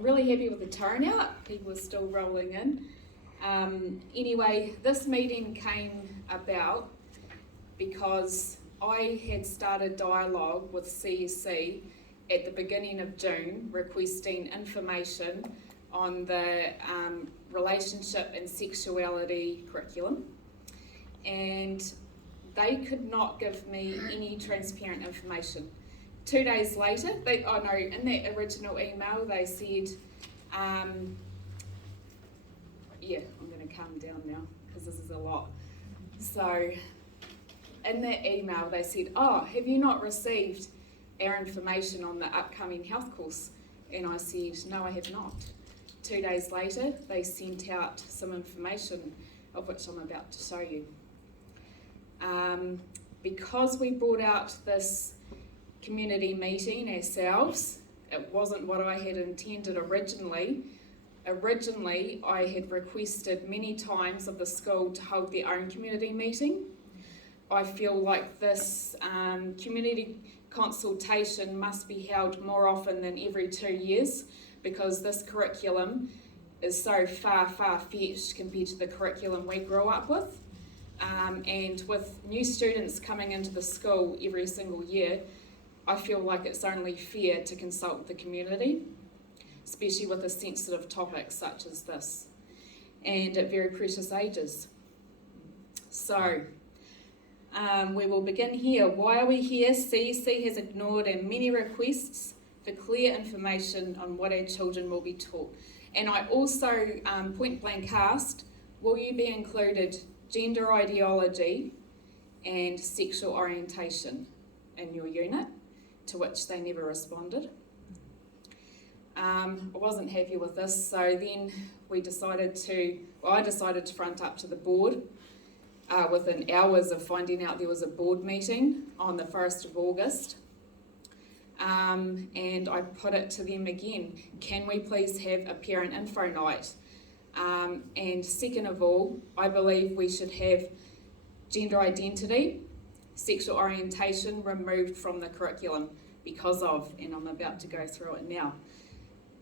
I'm really happy with the turnout. People are still rolling in. Anyway, this meeting came about because I had started dialogue with CSC at the beginning of June requesting information on the relationship and sexuality curriculum, and they could not give me any transparent information. 2 days later, in that original email they said, I'm going to calm down now because this is a lot. So in that email they said, have you not received our information on the upcoming health course? And I said, no, I have not. 2 days later, they sent out some information of which I'm about to show you. Because we brought out this community meeting ourselves, it wasn't what I had intended originally. Originally, I had requested many times of the school to hold their own community meeting. I feel like this community consultation must be held more often than every 2 years, because this curriculum is so far-fetched compared to the curriculum we grew up with. And with new students coming into the school every single year, I feel like it's only fair to consult the community, especially with a sensitive topic such as this, and at very precious ages. So, we will begin here. Why are we here? CSC has ignored our many requests for clear information on what our children will be taught. And I also point blank asked, will you be included gender ideology and sexual orientation in your unit? To which they never responded. I wasn't happy with this, so then I decided to front up to the board within hours of finding out there was a board meeting on the 1st of August. And I put it to them again, can we please have a parent info night? And second of all, I believe we should have gender identity, sexual orientation removed from the curriculum because of, and I'm about to go through it now.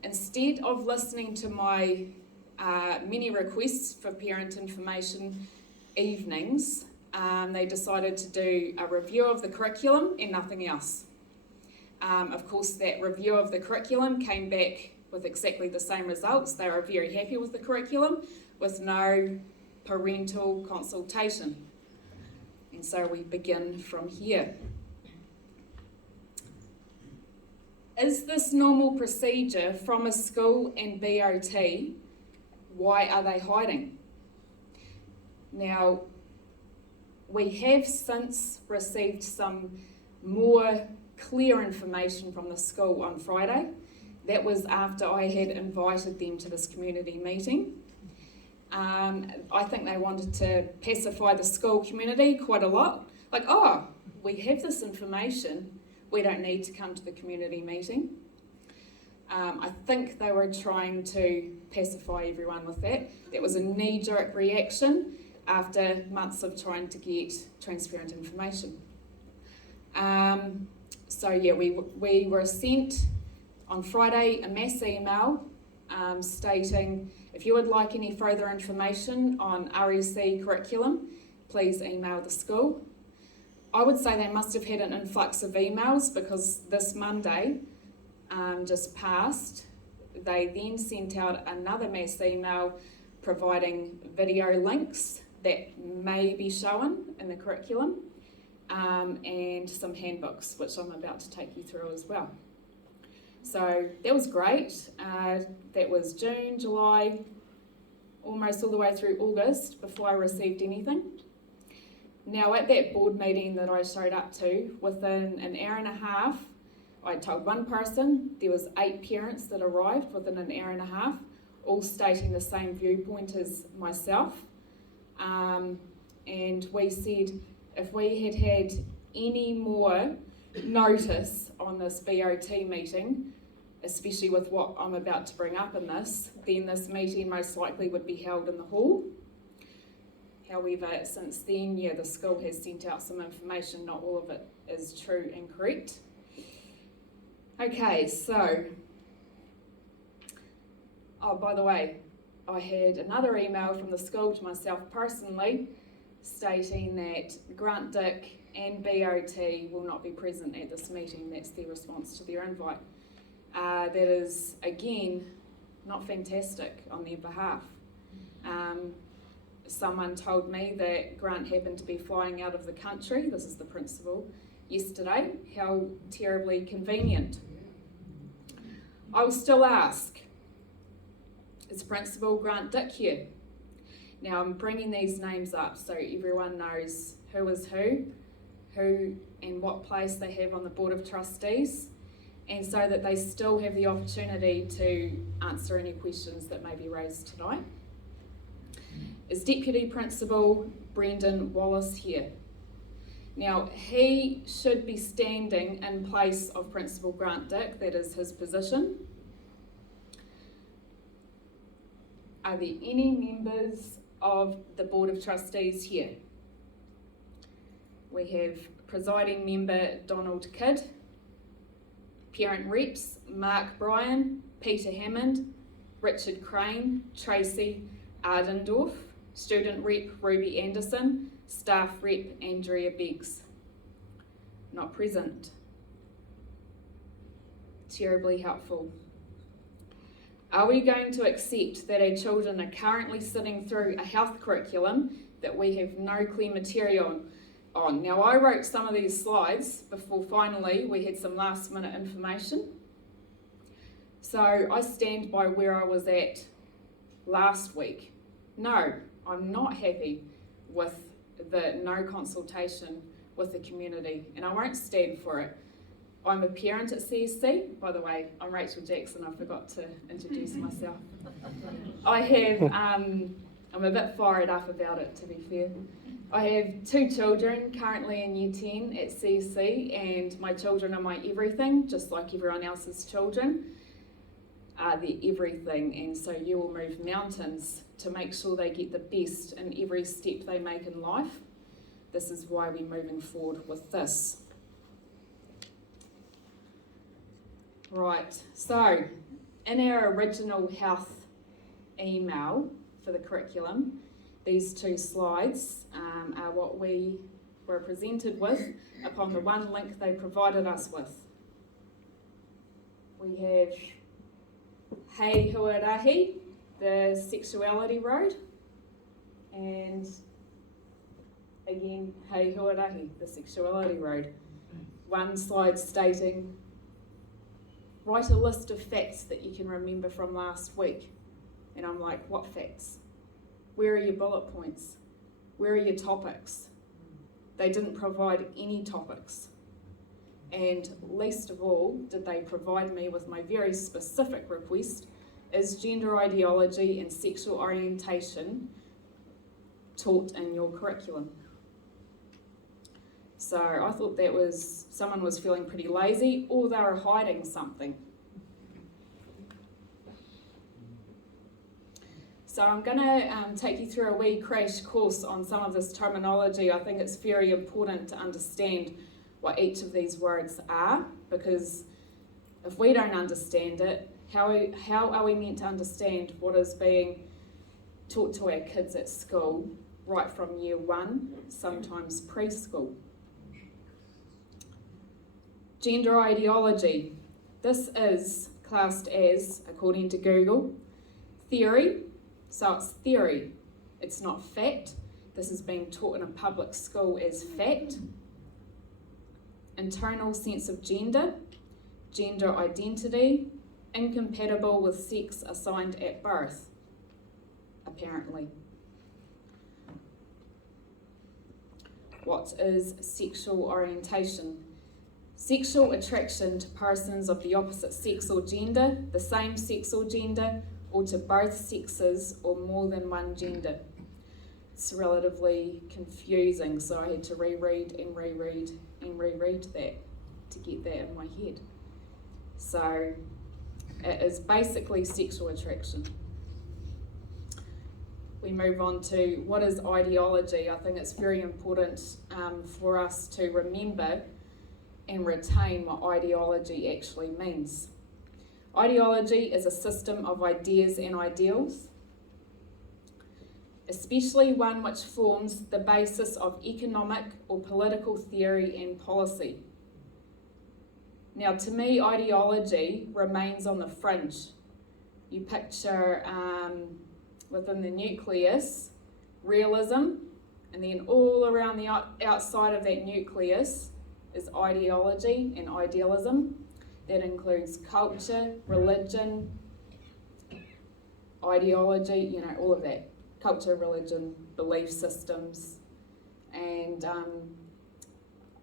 Instead of listening to my many requests for parent information evenings, they decided to do a review of the curriculum and nothing else. Of course, that review of the curriculum came back with exactly the same results. They were very happy with the curriculum with no parental consultation. And so we begin from here. Is this normal procedure from a school and BOT? Why are they hiding? Now, we have since received some more clear information from the school on Friday. That was after I had invited them to this community meeting. I think they wanted to pacify the school community quite a lot. Like, we have this information, we don't need to come to the community meeting. I think they were trying to pacify everyone with that. That was a knee-jerk reaction after months of trying to get transparent information. We were sent on Friday a mass email stating, if you would like any further information on RSE curriculum, please email the school. I would say they must have had an influx of emails, because this Monday just passed, they then sent out another mass email providing video links that may be shown in the curriculum, and some handbooks, which I'm about to take you through as well. So that was great. That was June, July, almost all the way through August before I received anything. Now, at that board meeting that I showed up to, within an hour and a half, I told one person, there was 8 parents that arrived within an hour and a half, all stating the same viewpoint as myself. And we said if we had had any more notice on this BOT meeting, especially with what I'm about to bring up in this, then this meeting most likely would be held in the hall. However, since then, the school has sent out some information, not all of it is true and correct. Okay, so Oh, by the way, I had another email from the school to myself personally stating that Grant Dick and BOT will not be present at this meeting. That's their response to their invite. That is, again, not fantastic on their behalf. Someone told me that Grant happened to be flying out of the country, this is the principal, yesterday. How terribly convenient. I will still ask, is Principal Grant Dick here? Now I'm bringing these names up so everyone knows who is who and what place they have on the Board of Trustees, and so that they still have the opportunity to answer any questions that may be raised tonight. Is Deputy Principal Brendan Wallace here? Now, he should be standing in place of Principal Grant Dick, that is his position. Are there any members of the Board of Trustees here? We have Presiding Member Donald Kidd, Parent Reps Mark Bryan, Peter Hammond, Richard Crane, Tracy Ardendorf, Student Rep Ruby Anderson, Staff Rep Andrea Beggs. Not present. Terribly helpful. Are we going to accept that our children are currently sitting through a health curriculum that we have no clear material on? Now, I wrote some of these slides before finally we had some last minute information. So I stand by where I was at last week. No, I'm not happy with the no consultation with the community, and I won't stand for it. I'm a parent at CSC. By the way, I'm Rachel Jackson. I forgot to introduce myself. I'm a bit fired up about it, to be fair. I have 2 children currently in Year 10 at CSC, and my children are my everything, just like everyone else's children are their everything, and so you will move mountains to make sure they get the best in every step they make in life. This is why we're moving forward with this. Right, so in our original health email for the curriculum, these 2 slides are what we were presented with upon the one link they provided us with. We have Hei Huarahi, the sexuality road, and again, Hei Huarahi, the sexuality road. One slide stating, write a list of facts that you can remember from last week. And I'm like, what facts? Where are your bullet points? Where are your topics? They didn't provide any topics. And least of all, did they provide me with my very specific request, is gender ideology and sexual orientation taught in your curriculum? So I thought that was, someone was feeling pretty lazy, or they were hiding something. So I'm going to take you through a wee crash course on some of this terminology. I think it's very important to understand what each of these words are, because if we don't understand it, how are we meant to understand what is being taught to our kids at school right from year 1, sometimes preschool? Gender ideology. This is classed as, according to Google, theory. So it's theory. It's not fact. This is being taught in a public school as fact. Internal sense of gender, gender identity, incompatible with sex assigned at birth, apparently. What is sexual orientation? Sexual attraction to persons of the opposite sex or gender, the same sex or gender, or to both sexes or more than one gender. It's relatively confusing, so I had to reread that to get that in my head. So it is basically sexual attraction. We move on to what is ideology. I think it's very important for us to remember and retain what ideology actually means. Ideology is a system of ideas and ideals, especially one which forms the basis of economic or political theory and policy. Now, to me, ideology remains on the fringe. You picture within the nucleus, realism, and then all around the outside of that nucleus is ideology and idealism. That includes culture, religion, ideology, all of that. Culture, religion, belief systems. And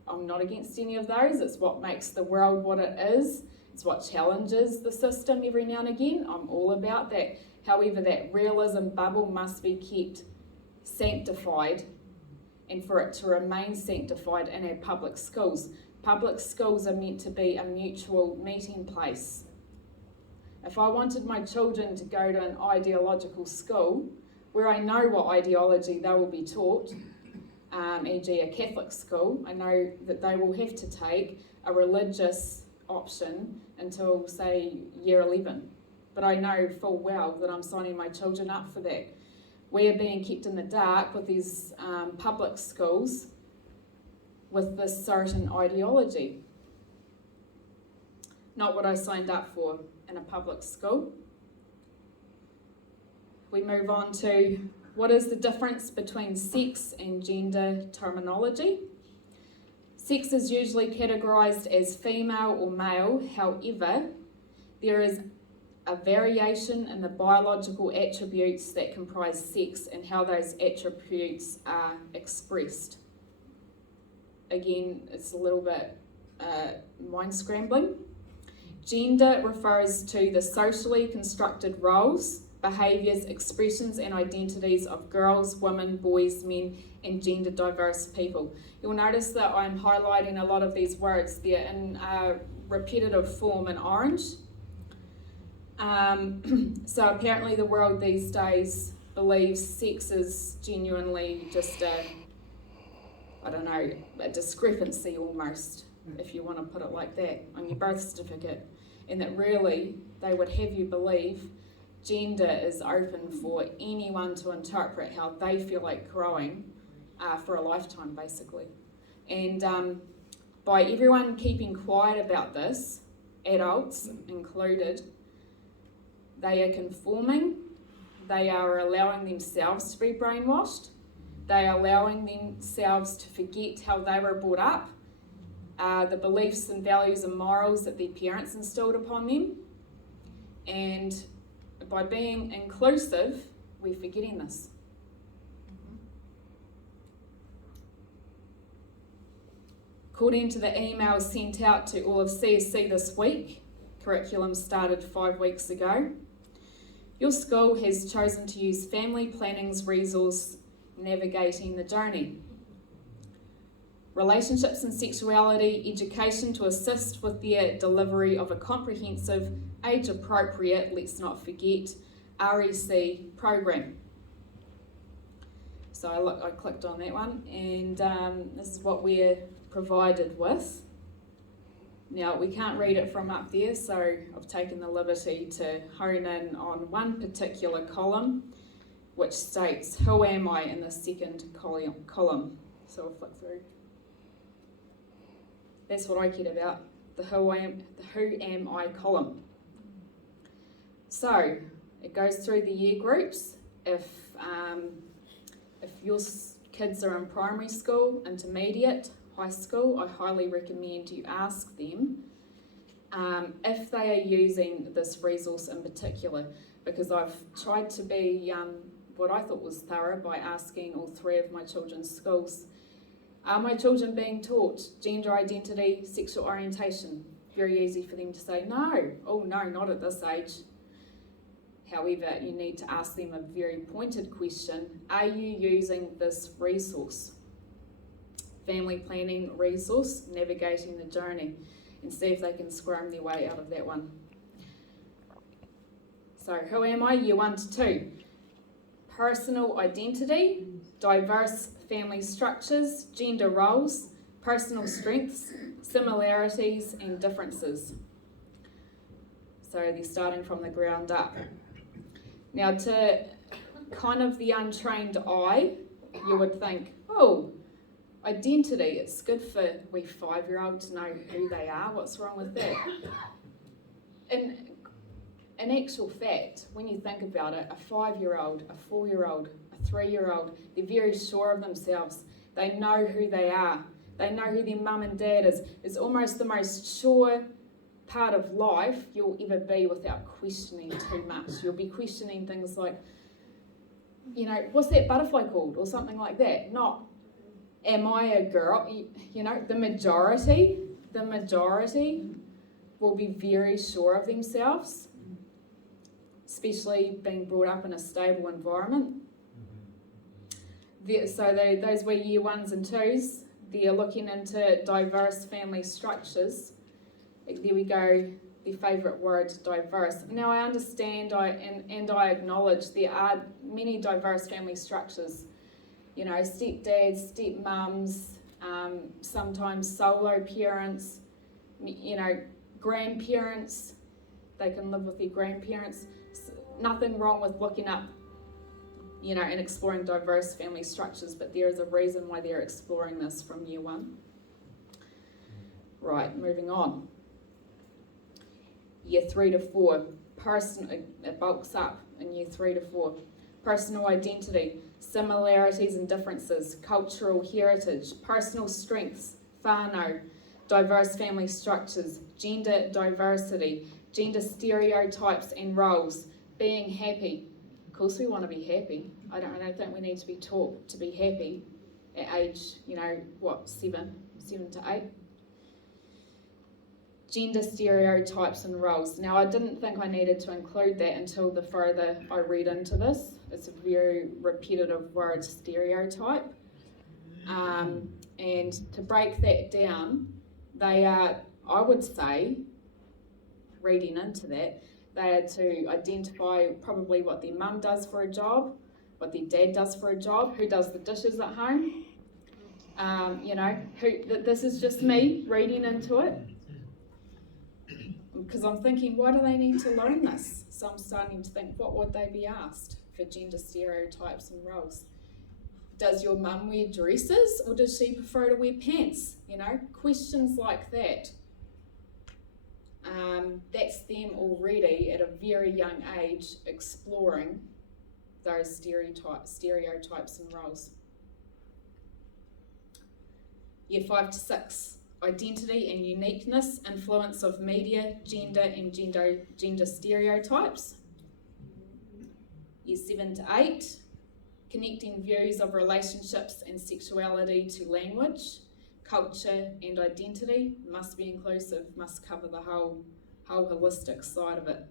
I'm not against any of those. It's what makes the world what it is. It's what challenges the system every now and again. I'm all about that. However, that realism bubble must be kept sanctified, and for it to remain sanctified in our public schools. Public schools are meant to be a mutual meeting place. If I wanted my children to go to an ideological school, where I know what ideology they will be taught, e.g. a Catholic school, I know that they will have to take a religious option until, say, year 11. But I know full well that I'm signing my children up for that. We are being kept in the dark with these public schools with this certain ideology. Not what I signed up for in a public school. We move on to what is the difference between sex and gender terminology. Sex is usually categorised as female or male. However, there is a variation in the biological attributes that comprise sex and how those attributes are expressed. Again, it's a little bit mind-scrambling. Gender refers to the socially constructed roles, behaviours, expressions and identities of girls, women, boys, men and gender diverse people. You'll notice that I'm highlighting a lot of these words. They're in repetitive form in orange. So apparently the world these days believes sex is genuinely just a discrepancy almost, if you want to put it like that, on your birth certificate, and that really they would have you believe gender is open for anyone to interpret how they feel like growing for a lifetime, basically. And by everyone keeping quiet about this, adults included, they are conforming, they are allowing themselves to be brainwashed, they are allowing themselves to forget how they were brought up, the beliefs and values and morals that their parents instilled upon them. And by being inclusive, we're forgetting this. According to the emails sent out to all of CSC this week, curriculum started 5 weeks ago, your school has chosen to use family planning's resource, Navigating the Journey. Relationships and sexuality education to assist with their delivery of a comprehensive, age-appropriate, let's not forget, RSE program. So I clicked on that one, and this is what we're provided with. Now, we can't read it from up there, so I've taken the liberty to hone in on one particular column, which states, who am I, in the second column. So I'll flick through. That's what I care about, the who am I column. So it goes through the year groups. If your kids are in primary school, intermediate, high school, I highly recommend you ask them if they are using this resource in particular, because I've tried to be what I thought was thorough by asking all 3 of my children's schools. Are my children being taught gender identity, sexual orientation? Very easy for them to say no. Oh no, not at this age. However, you need to ask them a very pointed question. Are you using this resource? Family planning resource, Navigating the Journey, and see if they can squirm their way out of that one. So, who am I? Year 1 to 2. Personal identity, diverse family structures, gender roles, personal strengths, similarities and differences. So they're starting from the ground up. Now, to kind of the untrained eye, you would think, oh, identity, it's good for we 5-year-old to know who they are. What's wrong with that? In actual fact, when you think about it, a 5-year-old, a 4-year-old, a 3-year-old, they're very sure of themselves. They know who they are. They know who their mum and dad is. It's almost the most sure part of life you'll ever be without questioning too much. You'll be questioning things like, you know, what's that butterfly called? Or something like that. Not, am I a girl? You know, the majority will be very sure of themselves, especially being brought up in a stable environment. Those were year 1s and 2s. They're looking into diverse family structures. There we go, their favourite word, diverse. Now I understand and I acknowledge there are many diverse family structures. You know, stepdads, stepmums, sometimes solo parents, you know, grandparents, they can live with their grandparents. Nothing wrong with looking up, you know, and exploring diverse family structures, but there is a reason why they're exploring this from year 1. Right, moving on. Year 3 to 4, it bulks up in year 3 to 4. Personal identity, similarities and differences, cultural heritage, personal strengths, whānau, diverse family structures, gender diversity, gender stereotypes and roles, being happy. Of course we want to be happy. I don't think we need to be taught to be happy at age, you know, 7 to 8. Gender stereotypes and roles. Now, I didn't think I needed to include that until the further I read into this. It's a very repetitive word, stereotype. And to break that down, they are, I would say, reading into that, they are to identify probably what their mum does for a job, what their dad does for a job, who does the dishes at home. You know, this is just me reading into it. Because I'm thinking, why do they need to learn this? So I'm starting to think, what would they be asked for gender stereotypes and roles? Does your mum wear dresses or does she prefer to wear pants? You know, questions like that. That's them already at a very young age exploring those stereotypes and roles. Year 5 to 6. Identity and uniqueness, influence of media, gender and gender stereotypes. Year 7 to 8, connecting views of relationships and sexuality to language, culture and identity, must be inclusive, must cover the whole holistic side of it.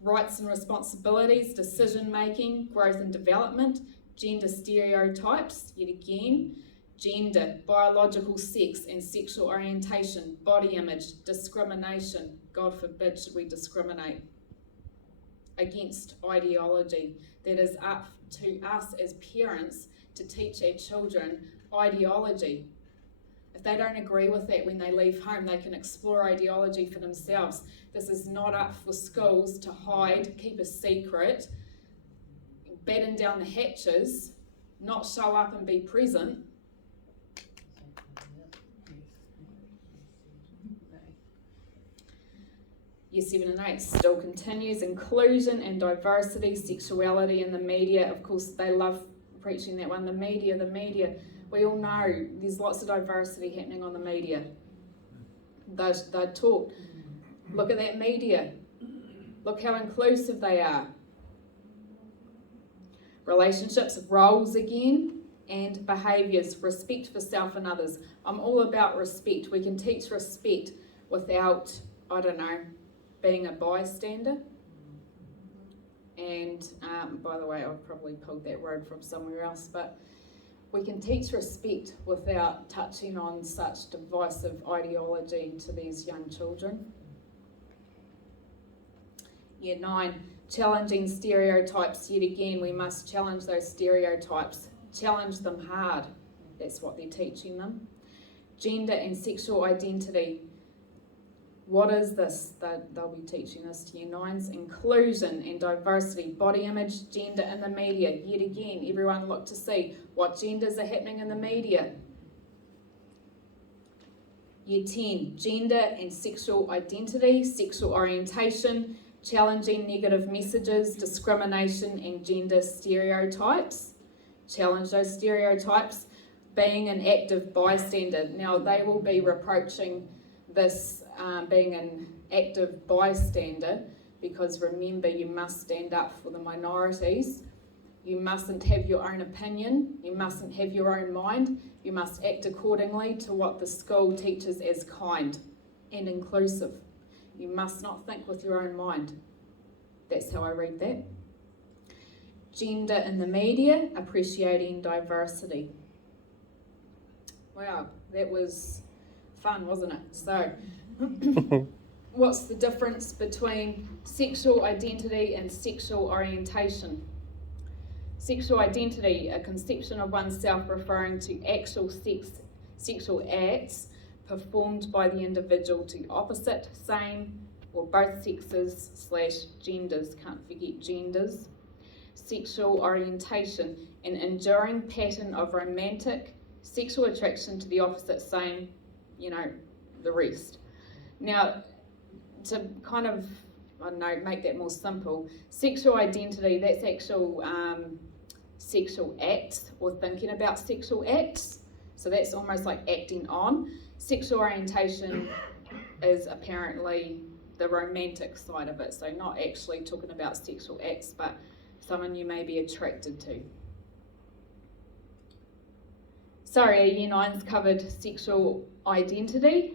Rights and responsibilities, decision making, growth and development, gender stereotypes, yet again, gender, biological sex and sexual orientation, body image, discrimination. God forbid should we discriminate against ideology. That is up to us as parents to teach our children ideology. If they don't agree with that when they leave home, they can explore ideology for themselves. This is not up for schools to hide, keep a secret, batten down the hatches, not show up and be present. Year 7 and 8 still continues. Inclusion and diversity, sexuality in the media. Of course, they love preaching that one. The media. We all know there's lots of diversity happening on the media. They're taught. Look at that media. Look how inclusive they are. Relationships, roles again, and behaviours. Respect for self and others. I'm all about respect. We can teach respect without, being a bystander. And by the way, I've probably pulled that word from somewhere else, but we can teach respect without touching on such divisive ideology to these young children. Year 9, challenging stereotypes. Yet again, we must challenge those stereotypes. Challenge them hard. That's what they're teaching them. Gender and sexual identity. What is this? They'll be teaching this to year 9s. Inclusion and diversity, body image, gender in the media. Yet again, everyone look to see what genders are happening in the media. Year 10, gender and sexual identity, sexual orientation, challenging negative messages, discrimination and gender stereotypes. Challenge those stereotypes. Being an active bystander. Now, they will be reproaching this being an active bystander, because remember, you must stand up for the minorities. You mustn't have your own opinion. You mustn't have your own mind. You must act accordingly to what the school teaches as kind and inclusive. You must not think with your own mind. That's how I read that. Gender in the media, appreciating diversity. Wow, that was fun, wasn't it? So, what's the difference between sexual identity and sexual orientation? Sexual identity, a conception of oneself referring to actual sexual acts performed by the individual to opposite, same, or both sexes / genders, can't forget genders. Sexual orientation, an enduring pattern of romantic sexual attraction to the opposite, same, the rest. Now, to kind of, make that more simple, sexual identity, that's actual sexual acts or thinking about sexual acts. So that's almost like acting on. Sexual orientation is apparently the romantic side of it. So not actually talking about sexual acts, but someone you may be attracted to. Sorry, Year 9's covered sexual identity,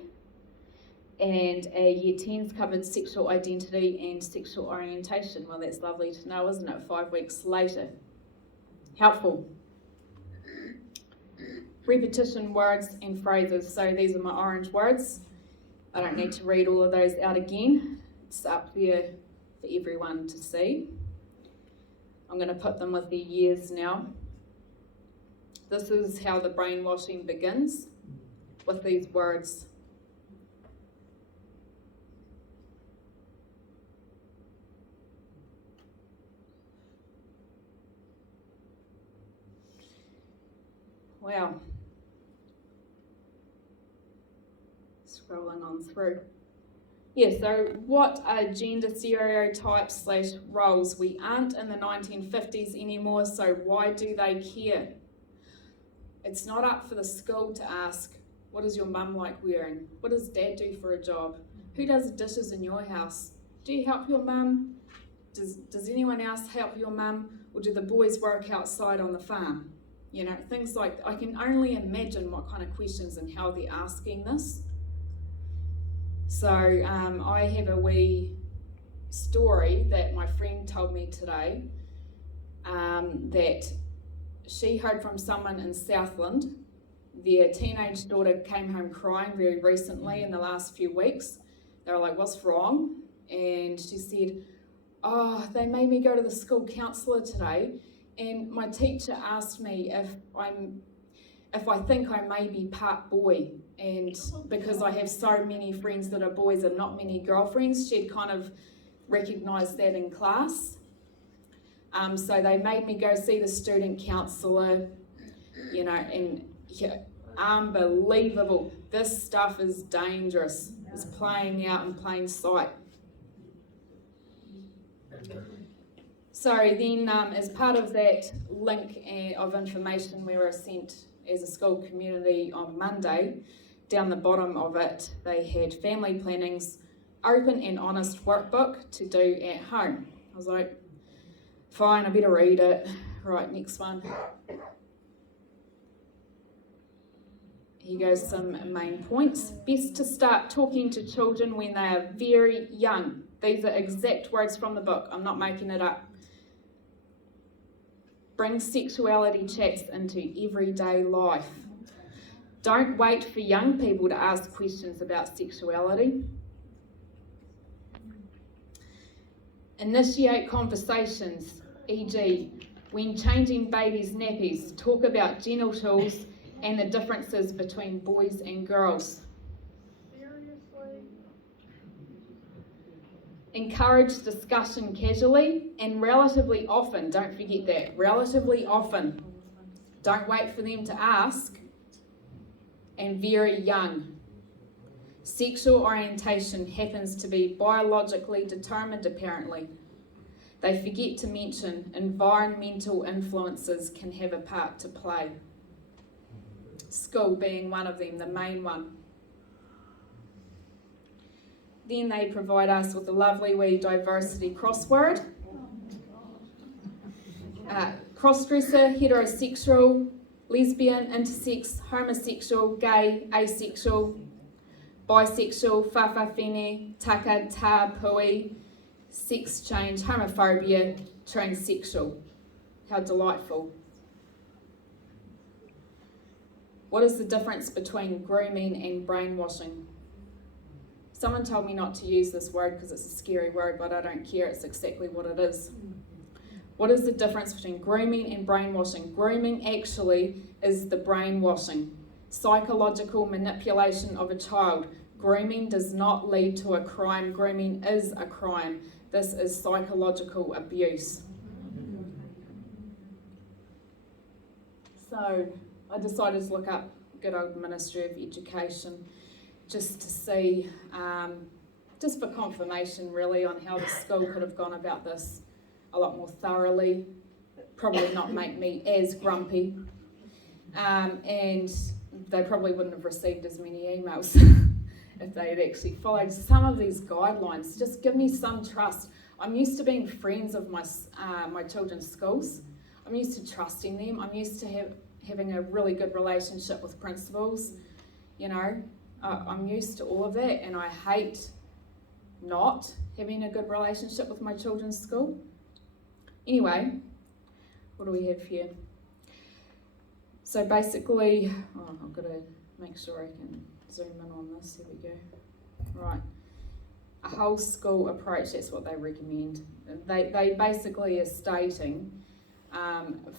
and Year 10's covered sexual identity and sexual orientation. Well, that's lovely to know, isn't it? 5 weeks later. Helpful. Repetition words and phrases. So these are my orange words. I don't need to read all of those out again. It's up there for everyone to see. I'm going to put them with their years now. This is how the brainwashing begins, with these words. Wow. Scrolling on through. Yeah, so what are gender stereotypes / roles? We aren't in the 1950s anymore, so why do they care? It's not up for the school to ask, what is your mum like wearing? What does dad do for a job? Who does the dishes in your house? Do you help your mum? Does anyone else help your mum? Or do the boys work outside on the farm? Things like, I can only imagine what kind of questions and how they're asking this. So I have a wee story that my friend told me today, that she heard from someone in Southland. Their teenage daughter came home crying very recently in the last few weeks. They were like, what's wrong? And she said, they made me go to the school counsellor today, and my teacher asked me if I think I may be part boy, and because I have so many friends that are boys and not many girlfriends, she'd kind of recognised that in class. So they made me go see the student counsellor, and unbelievable. This stuff is dangerous. It's playing out in plain sight. So then, as part of that link of information we were sent as a school community on Monday, down the bottom of it, they had family planning's open and honest workbook to do at home. I was like, fine, I better read it. Right, next one. Here goes some main points. Best to start talking to children when they are very young. These are exact words from the book. I'm not making it up. Bring sexuality chats into everyday life. Don't wait for young people to ask questions about sexuality. Initiate conversations, e.g., when changing babies' nappies, talk about genitals and the differences between boys and girls. Seriously? Encourage discussion casually and relatively often. Don't forget that, relatively often. Don't wait for them to ask. And very young. Sexual orientation happens to be biologically determined, apparently. They forget to mention environmental influences can have a part to play. School being one of them, the main one. Then they provide us with a lovely wee diversity crossword. Crossdresser, heterosexual, lesbian, intersex, homosexual, gay, asexual, bisexual, whawhawhine, taka, tā, pui, sex change, homophobia, transsexual. How delightful. What is the difference between grooming and brainwashing? Someone told me not to use this word because it's a scary word, but I don't care, it's exactly what it is. What is the difference between grooming and brainwashing? Grooming actually is the brainwashing, psychological manipulation of a child. Grooming does not lead to a crime. Grooming is a crime. This is psychological abuse. So I decided to look up good old Ministry of Education just to see, just for confirmation really on how the school could have gone about this a lot more thoroughly, probably not make me as grumpy, and they probably wouldn't have received as many emails if they had actually followed some of these guidelines. Just give me some trust. I'm used to being friends of my children's schools. I'm used to trusting them. I'm used to having a really good relationship with principals. You know, I'm used to all of that, and I hate not having a good relationship with my children's school. Anyway, what do we have here? So basically, I've got to make sure I can zoom in on this. Here we go. Right. A whole school approach, that's what they recommend. They basically are stating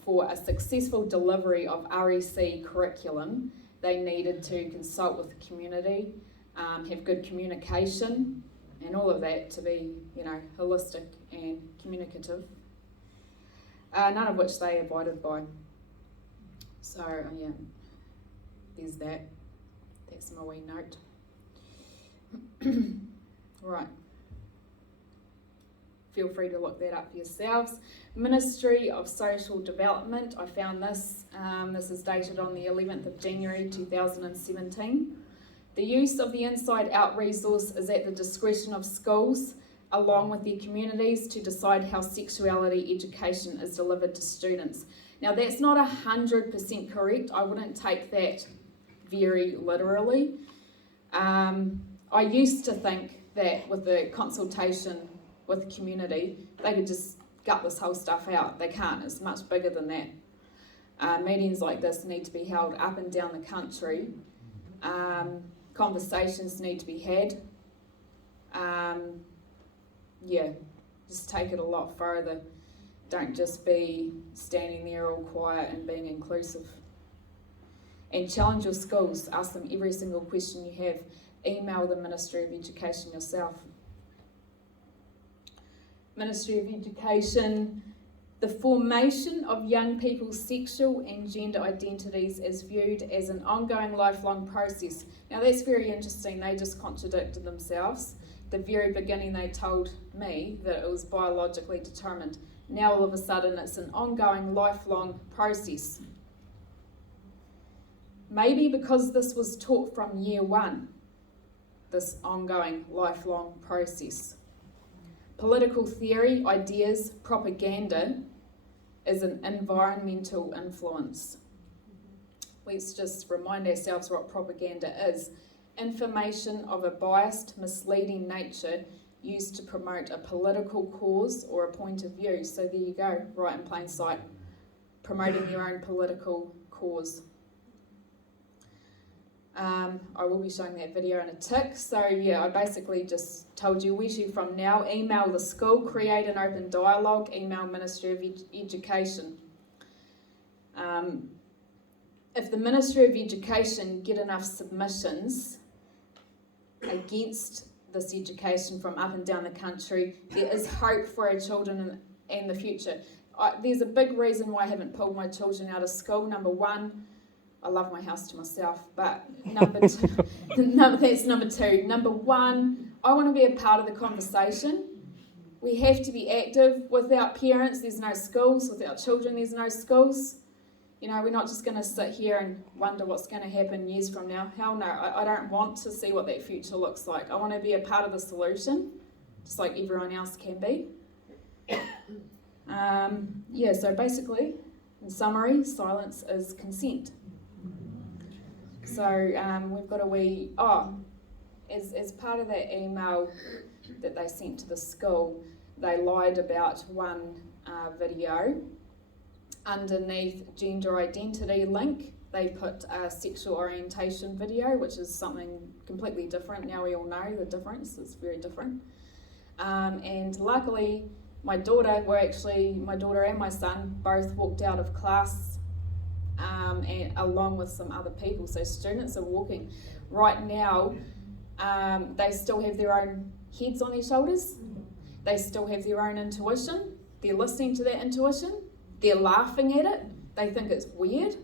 for a successful delivery of RSE curriculum, they needed to consult with the community, have good communication, and all of that to be, you know, holistic and communicative. None of which they abided by. So, yeah, there's that. That's my wee note. Right. Feel free to look that up for yourselves. Ministry of Social Development. I found this. This is dated on the 11th of January 2017. The use of the Inside Out resource is at the discretion of schools, along with their communities, to decide how sexuality education is delivered to students. Now that's not 100% correct. I wouldn't take that very literally. I used to think that with the consultation with the community, they could just gut this whole stuff out. They can't, it's much bigger than that. Meetings like this need to be held up and down the country. Conversations need to be had. Yeah, just take it a lot further. Don't just be standing there all quiet and being inclusive. And challenge your schools. Ask them every single question you have. Email the Ministry of Education yourself. Ministry of Education, the formation of young people's sexual and gender identities is viewed as an ongoing lifelong process. Now that's very interesting. They just contradicted themselves. The very beginning they told me that it was biologically determined. Now all of a sudden it's an ongoing lifelong process. Maybe because this was taught from year one, this ongoing lifelong process. Political theory, ideas, propaganda is an environmental influence. Let's just remind ourselves what propaganda is. Information of a biased, misleading nature used to promote a political cause or a point of view. So there you go, right in plain sight, promoting your own political cause. I will be showing that video in a tick. So yeah, I basically just told you where to from now. Email the school, create an open dialogue, email Ministry of Education. If the Ministry of Education get enough submissions against this education from up and down the country. There is hope for our children in the future. There's a big reason why I haven't pulled my children out of school. Number one, I love my house to myself, but number two, that's number two. Number one, I want to be a part of the conversation. We have to be active. Without parents, there's no schools. Without children, there's no schools. You know, we're not just going to sit here and wonder what's going to happen years from now. Hell no, I don't want to see what that future looks like. I want to be a part of the solution, just like everyone else can be. So basically, in summary, silence is consent. So we've got as part of that email that they sent to the school, they lied about one video. Underneath gender identity link, they put a sexual orientation video, which is something completely different. Now we all know the difference, it's very different. And luckily, my daughter and my son both walked out of class and along with some other people. So students are walking. Right now, they still have their own heads on their shoulders. They still have their own intuition. They're listening to that intuition. They're laughing at it. They think it's weird.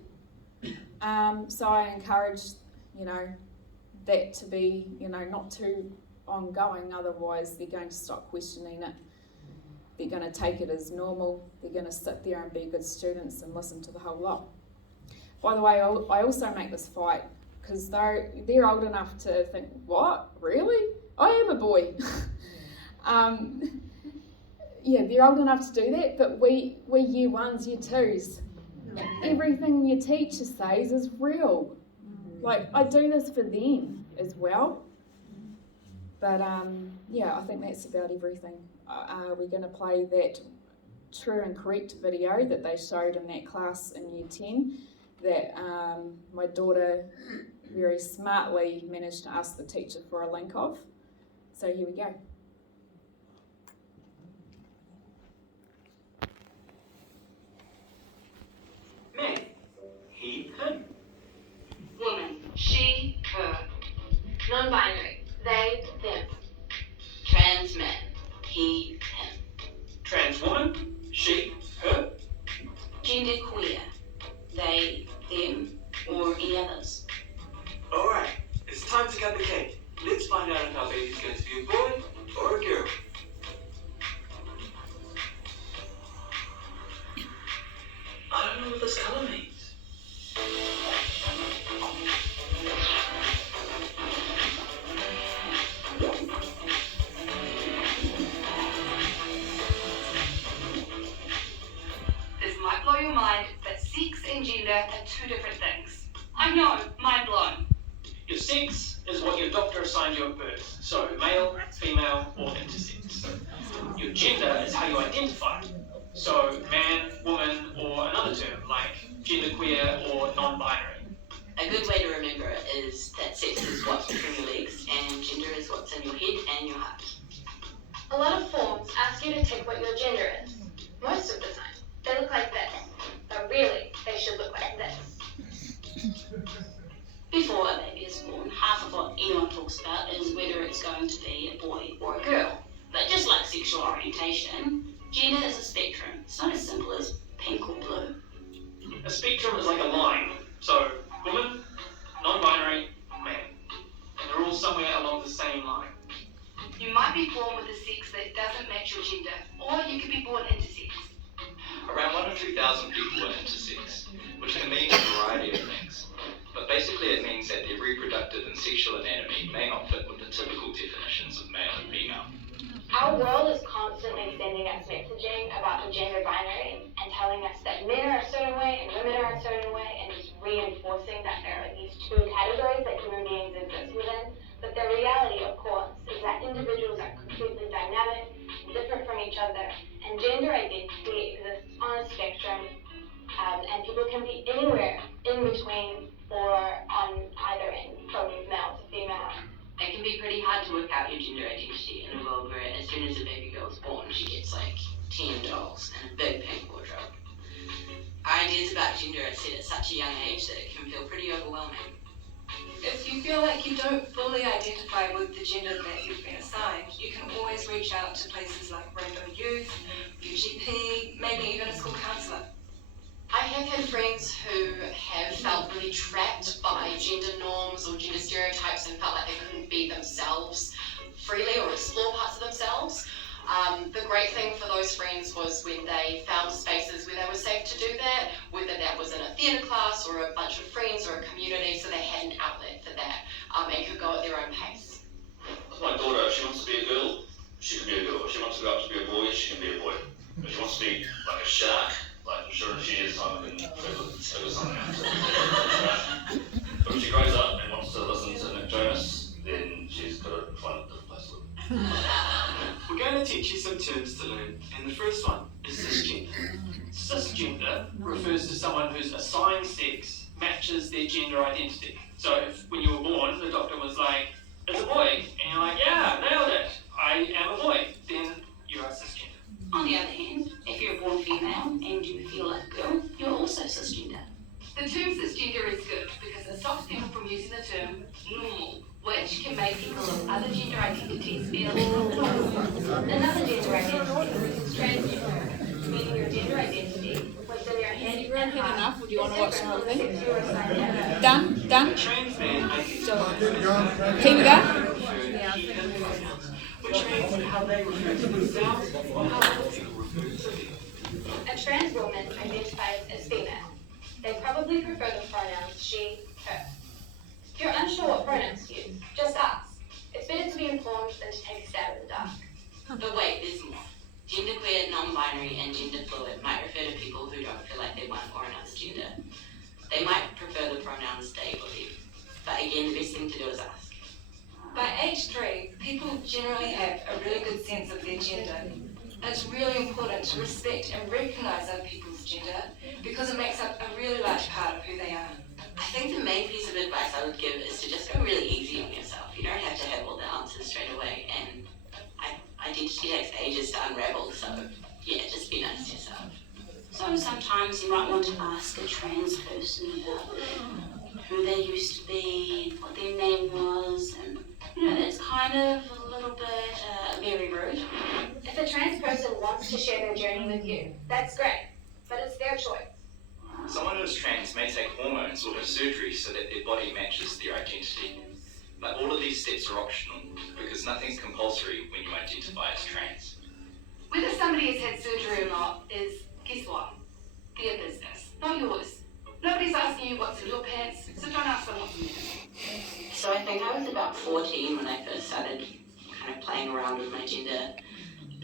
So I encourage, that to be, not too ongoing. Otherwise, they're going to stop questioning it. They're going to take it as normal. They're going to sit there and be good students and listen to the whole lot. By the way, I also make this fight because they're old enough to think, what? Really? I am a boy. They're old enough to do that, but we year ones, year twos, everything your teacher says is real. Like, I do this for them as well. But I think that's about everything. We're going to play that true and correct video that they showed in that class in year 10 that my daughter very smartly managed to ask the teacher for a link of. So here we go. Man, he, him. Woman, she, her. Non-binary, they, them. Trans man, he, him. Trans woman, she, her. Gender queer, they, them, or any others. Alright, it's time to cut the cake. Let's find out if our baby's going to be a boy or a girl. I don't know what this colour means. This might blow your mind, but sex and gender are two different things. I know, mind blown. Your sex is what your doctor assigned you at birth. So, male, female, or intersex. Your gender is how you identify. So, man, woman, or another term, like genderqueer or non-binary. A good way to remember it is that sex is what's between your legs and gender is what's in your head and your heart. A lot of forms ask you to tick what your gender is. Most of the time, they look like this, but really, they should look like this. Before a baby is born, half of what anyone talks about is whether it's going to be a boy or a girl. But just like sexual orientation, gender is a spectrum. It's not as simple as pink or blue. A spectrum is like a line. So, woman, non-binary, man. And they're all somewhere along the same line. You might be born with a sex that doesn't match your gender, or you could be born intersex. Around 1 in 2,000 people are intersex, which can mean a variety of things. But basically it means that their reproductive and sexual anatomy may not fit with the typical definitions of male and female. Our world is constantly sending us messaging about the gender binary and telling us that men are a certain way and women are a certain way, and just reinforcing that there are these two categories that human beings exist within. But the reality, of course, is that individuals are completely dynamic, different from each other, and gender identity exists on a spectrum, and people can be anywhere in between or on either end, from male to female. It can be pretty hard to work out your gender identity in a world where as soon as a baby girl's born, she gets like 10 dolls and a big pink wardrobe. Our ideas about gender are set at such a young age that it can feel pretty overwhelming. If you feel like you don't fully identify with the gender that you've been assigned, you can always reach out to places like Rainbow Youth, your GP, maybe even a school counsellor. I have had friends who have felt really trapped by gender norms or gender stereotypes and felt like they couldn't be themselves freely or explore parts of themselves. The great thing for those friends was when they found spaces where they were safe to do that, whether that was in a theatre class or a bunch of friends or a community, so they had an outlet for that and could go at their own pace. With my daughter, if she wants to be a girl, she can be a girl. If she wants to go up to be a boy, she can be a boy. If she wants to be like a shark, like I'm sure she is, I can figure something out. But if she grows up and wants to listen to Nick Jonas, then she's got to find a different place to live. We're going to teach you some terms to learn, and the first one is cisgender. Cisgender refers to someone whose assigned sex matches their gender identity. So if when you were born, the doctor was like, it's a boy, and you're like, yeah, nailed it, I am a boy, then you are cisgender. On the other hand, if you're born female and you feel like a girl, you're also cisgender. The term cisgender is good because it stops people from using the term normal, which can make people of other gender identities feel Another gender identity is transgender, meaning your gender identity, what's in your head You've already had enough, or do you want to watch some more thing? you were assigned at. Done? A Done? trans man may Keep it prefer going? he, him pronouns, which means how they refer to themselves or how other people refer to them. A trans woman identifies as female. They probably prefer the pronouns she, her. If you're unsure what pronouns to use, just ask. It's better to be informed than to take a stab in the dark. But wait, there's more. Genderqueer, non-binary, and gender fluid might refer to people who don't feel like they're one or another gender. They might prefer the pronouns they or them. But again, the best thing to do is ask. By age 3, people generally have a really good sense of their gender. It's really important to respect and recognise other people's gender because it makes up a really large part of who they are. I think the main piece of advice I would give is to just go really easy on yourself. You don't have to have all the answers straight away, and identity takes ages to unravel, so yeah, just be nice to yourself. So sometimes you might want to ask a trans person about who they used to be, what their name was, and it's kind of a little bit very rude. If a trans person wants to share their journey with you, that's great, but it's their choice. Someone who is trans may take hormones or have surgery so that their body matches their identity. But all of these steps are optional because nothing's compulsory when you identify as trans. Whether somebody has had surgery or not is, guess what? Their business, not yours. Nobody's asking you what's in your pants, so don't ask them what's in theirs. So I think I was about 14 when I first started kind of playing around with my gender.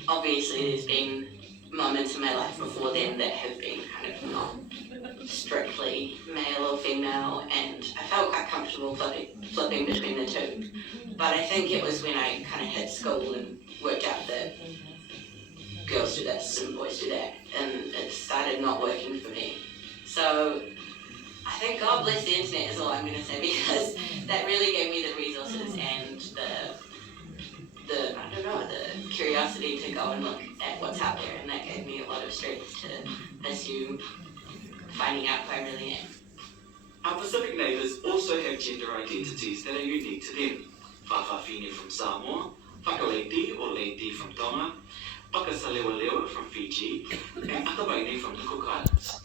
Obviously there's been moments in my life before then that have been kind of not strictly male or female, and I felt quite comfortable flipping between the two. But I think it was when I kind of hit school and worked out that girls do this and boys do that, and it started not working for me. So I think God bless the internet is all I'm going to say, because that really gave me the resources and the curiosity to go and look at what's out there, and that gave me a lot of strength to pursue finding out who I really am. Our Pacific neighbours also have gender identities that are unique to them. Whawhawhine from Samoa, Whakaleiti or Leiti from Tonga, Whakasalewalewa from Fiji, and Akawaine from the Cook Islands.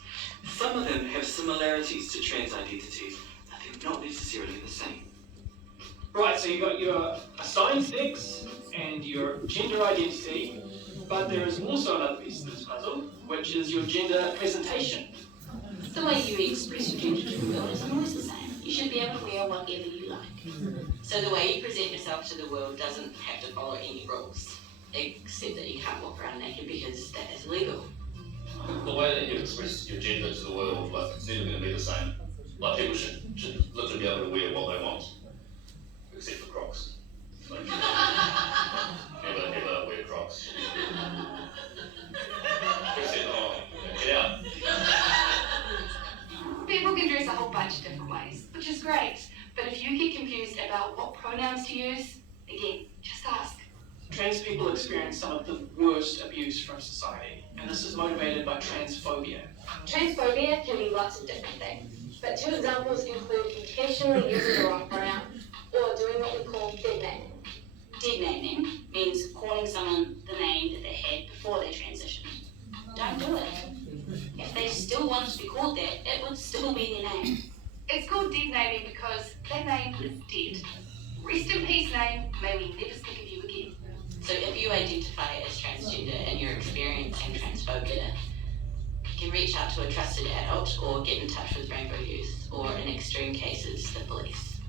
Some of them have similarities to trans identities, but they're not necessarily the same. Right, so you've got your assigned sex and your gender identity, but there is also another piece of this puzzle, which is your gender presentation. The way you express your gender to the world isn't always the same. You should be able to wear whatever you like. So the way you present yourself to the world doesn't have to follow any rules, except that you can't walk around naked because that is illegal. The way that you express your gender to the world, like, it's never going to be the same. Like, people should literally be able to wear what they want, except for Crocs. Like, never wear Crocs. Except, get out. People can dress a whole bunch of different ways, which is great. But if you get confused about what pronouns to use, again, just ask. Trans people experience some of the worst abuse from society, and this is motivated by transphobia. Transphobia can be lots of different things. But two examples include intentionally using the wrong pronoun or doing what we call dead naming. Dead naming means calling someone the name that they had before they transitioned. Don't do it. If they still wanted to be called that, it would still be their name. It's called dead naming because that name is dead. Rest in peace name, may we never speak of you again. So if you identify as transgender and you're experiencing transphobia, you can reach out to a trusted adult or get in touch with Rainbow Youth, or in extreme cases, the police.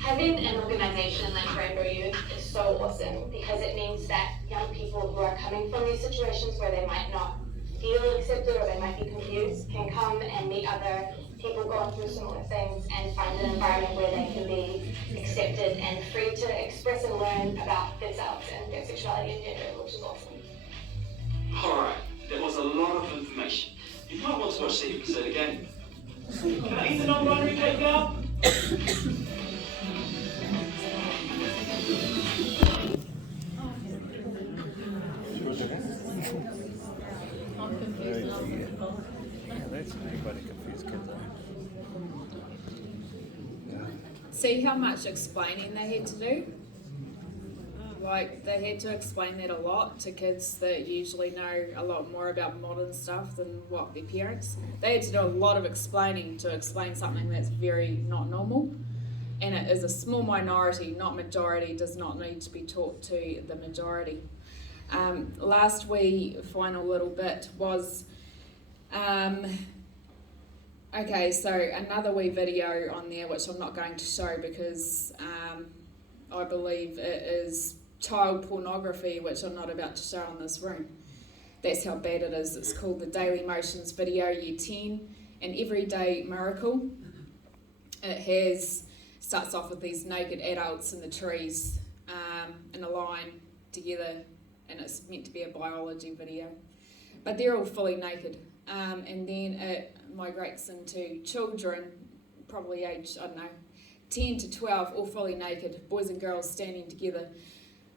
Having an organisation like Rainbow Youth is so awesome because it means that young people who are coming from these situations where they might not feel accepted or they might be confused can come and meet other people going through similar things and find an environment where they can be accepted and free to express and learn about themselves and their sexuality and gender, which is awesome. Alright, that was a lot of information. You might want to watch the episode again. Can I eat the non-binary cake now? See how much explaining they had to do? Like, they had to explain that a lot to kids that usually know a lot more about modern stuff than what their parents. They had to do a lot of explaining to explain something that's very not normal. And it is a small minority, not majority, does not need to be taught to the majority. Last wee final little bit was, okay, so another wee video on there which I'm not going to show because I believe it is child pornography, which I'm not about to show in this room. That's how bad it is. It's called the Daily Motions video, Year 10, an everyday miracle. It starts off with these naked adults in the trees in a line together, and it's meant to be a biology video. But they're all fully naked. And then it migrates into children, probably aged, 10 to 12, all fully naked, boys and girls standing together.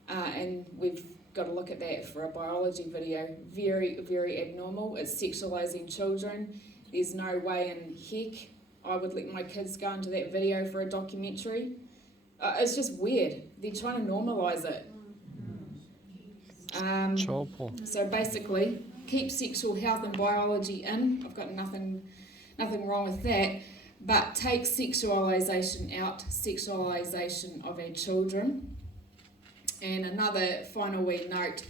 And we've got to look at that for a biology video. Very, very abnormal. It's sexualising children. There's no way in heck I would let my kids go into that video for a documentary. It's just weird. They're trying to normalise it. So basically, keep sexual health and biology in. I've got nothing wrong with that. But take sexualisation out, sexualisation of our children. And another final wee note,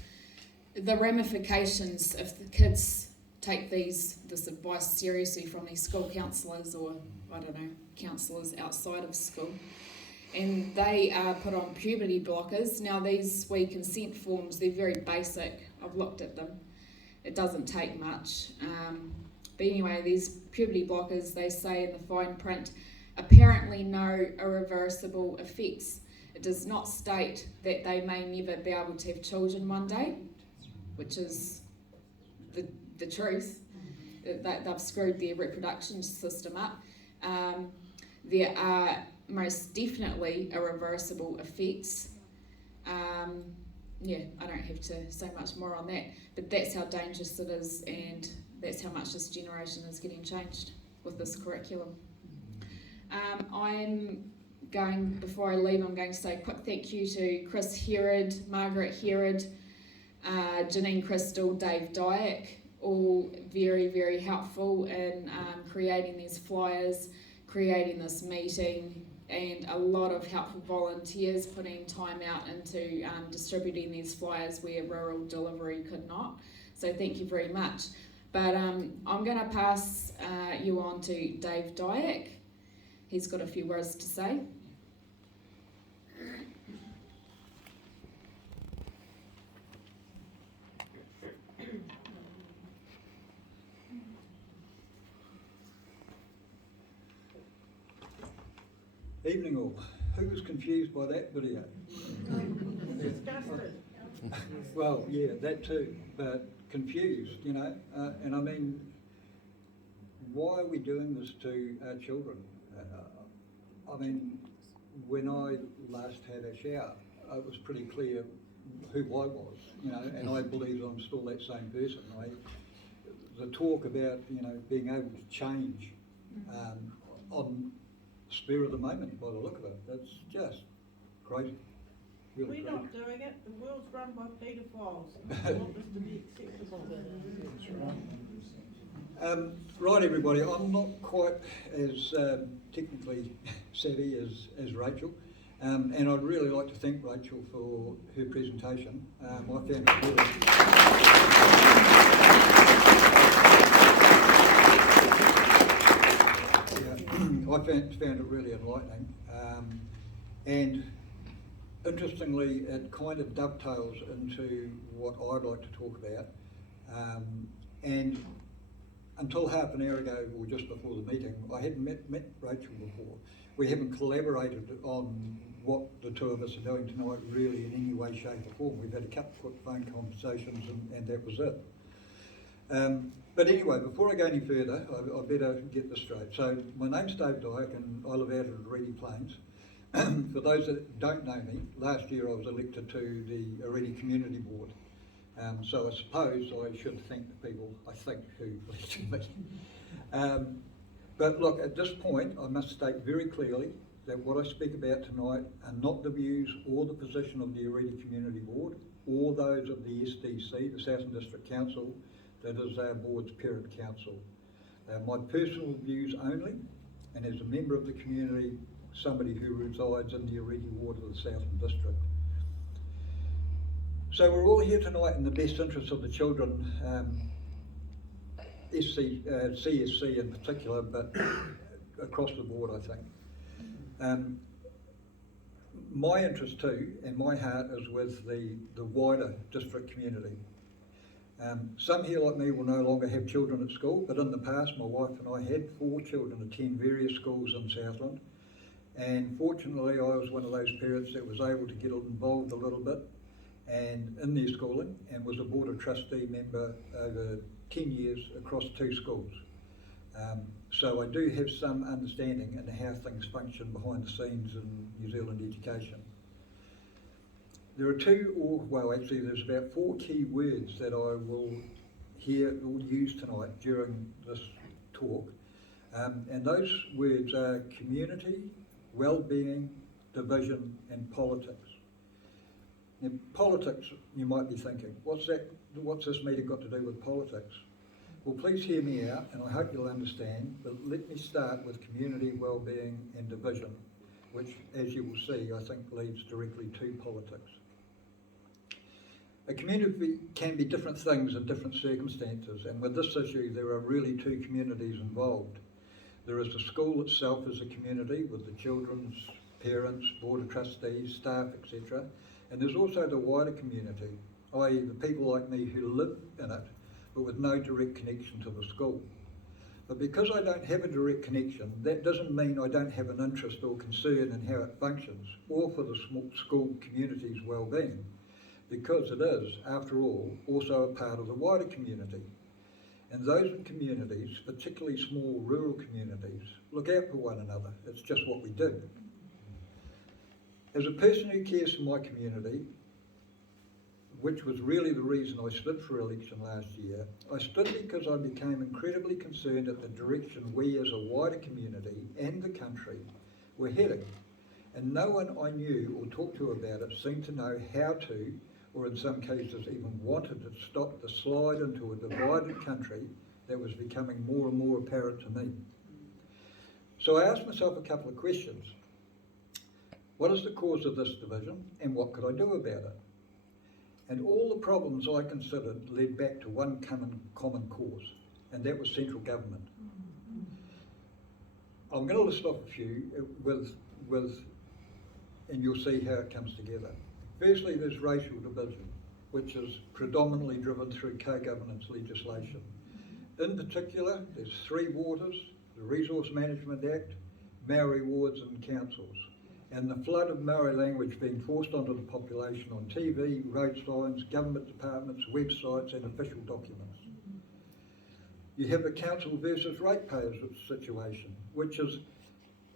the ramifications if the kids take this advice seriously from these school counsellors or, counsellors outside of school. And they are put on puberty blockers. Now these wee consent forms, they're very basic. I've looked at them. It doesn't take much. But anyway, these puberty blockers, they say in the fine print, apparently no irreversible effects. It does not state that they may never be able to have children one day, which is the truth. They've screwed their reproduction system up. There are most definitely irreversible effects. I don't have to say much more on that, but that's how dangerous it is, and that's how much this generation is getting changed with this curriculum. Before I leave, I'm going to say a quick thank you to Chris Herod, Margaret Herod, Janine Crystal, Dave Dyack, all very, very helpful in creating these flyers, creating this meeting, and a lot of helpful volunteers putting time out into distributing these flyers where rural delivery could not. So thank you very much. But I'm going to pass you on to Dave Dyack. He's got a few words to say. Evening all. Who was confused by that video? Well, yeah, that too, but confused, and I mean, why are we doing this to our children? I mean, when I last had a shower, it was pretty clear who I was, and I believe I'm still that same person. The talk about, being able to change, on spur of the moment by the look of it. It's just crazy. Really We're crazy. not doing it, the world's run by paedophiles. They want us to be acceptable. Right, everybody, I'm not quite as technically savvy as Rachel, and I'd really like to thank Rachel for her presentation. I found it really... I found it really enlightening, and interestingly, it kind of dovetails into what I'd like to talk about. And until half an hour ago, or just before the meeting, I hadn't met Rachel before. We haven't collaborated on what the two of us are doing tonight really in any way, shape or form. We've had a couple of quick phone conversations and that was it. But anyway, before I go any further, I better get this straight. So my name's Dave Dyke and I live out at Reedy Plains. For those that don't know me, last year I was elected to the Reedy Community Board. So I suppose I should thank the people, I think, who elected me. But look, at this point, I must state very clearly that what I speak about tonight are not the views or the position of the Reedy Community Board, or those of the SDC, the Southern District Council, that is our board's parent council. My personal views only, and as a member of the community, somebody who resides in the Reedy ward of the Southern District. So we're all here tonight in the best interests of the children, CSC in particular, but across the board, I think. My interest too, and my heart is with the wider district community. Some here like me will no longer have children at school, but in the past my wife and I had 4 children attend various schools in Southland, and fortunately I was one of those parents that was able to get involved a little bit and in their schooling, and was a Board of Trustee member over 10 years across 2 schools. So I do have some understanding in how things function behind the scenes in New Zealand education. There are there's about 4 key words that I will use tonight during this talk. And those words are community, well-being, division, and politics. Now, politics, you might be thinking, what's this meeting got to do with politics? Well, please hear me out, and I hope you'll understand, but let me start with community, well-being, and division, which, as you will see, I think leads directly to politics. A community can be different things in different circumstances, and with this issue there are really 2 communities involved. There is the school itself as a community with the children's parents, board of trustees, staff, etc. And there's also the wider community, i.e. the people like me who live in it but with no direct connection to the school. But because I don't have a direct connection, that doesn't mean I don't have an interest or concern in how it functions, or for the school community's well-being, because it is, after all, also a part of the wider community. And those communities, particularly small rural communities, look out for one another. It's just what we do. As a person who cares for my community, which was really the reason I stood for election last year, I stood because I became incredibly concerned at the direction we as a wider community and the country were heading. And no one I knew or talked to about it seemed to know how to, or in some cases even wanted to stop the slide into a divided country that was becoming more and more apparent to me. So I asked myself a couple of questions. What is the cause of this division, and what could I do about it? And all the problems I considered led back to one common cause, and that was central government. I'm going to list off a few and you'll see how it comes together. Firstly, there's racial division, which is predominantly driven through co-governance legislation. In particular, there's 3 waters, the Resource Management Act, Maori wards and councils, and the flood of Maori language being forced onto the population on TV, road signs, government departments, websites and official documents. You have the council versus ratepayers situation, which is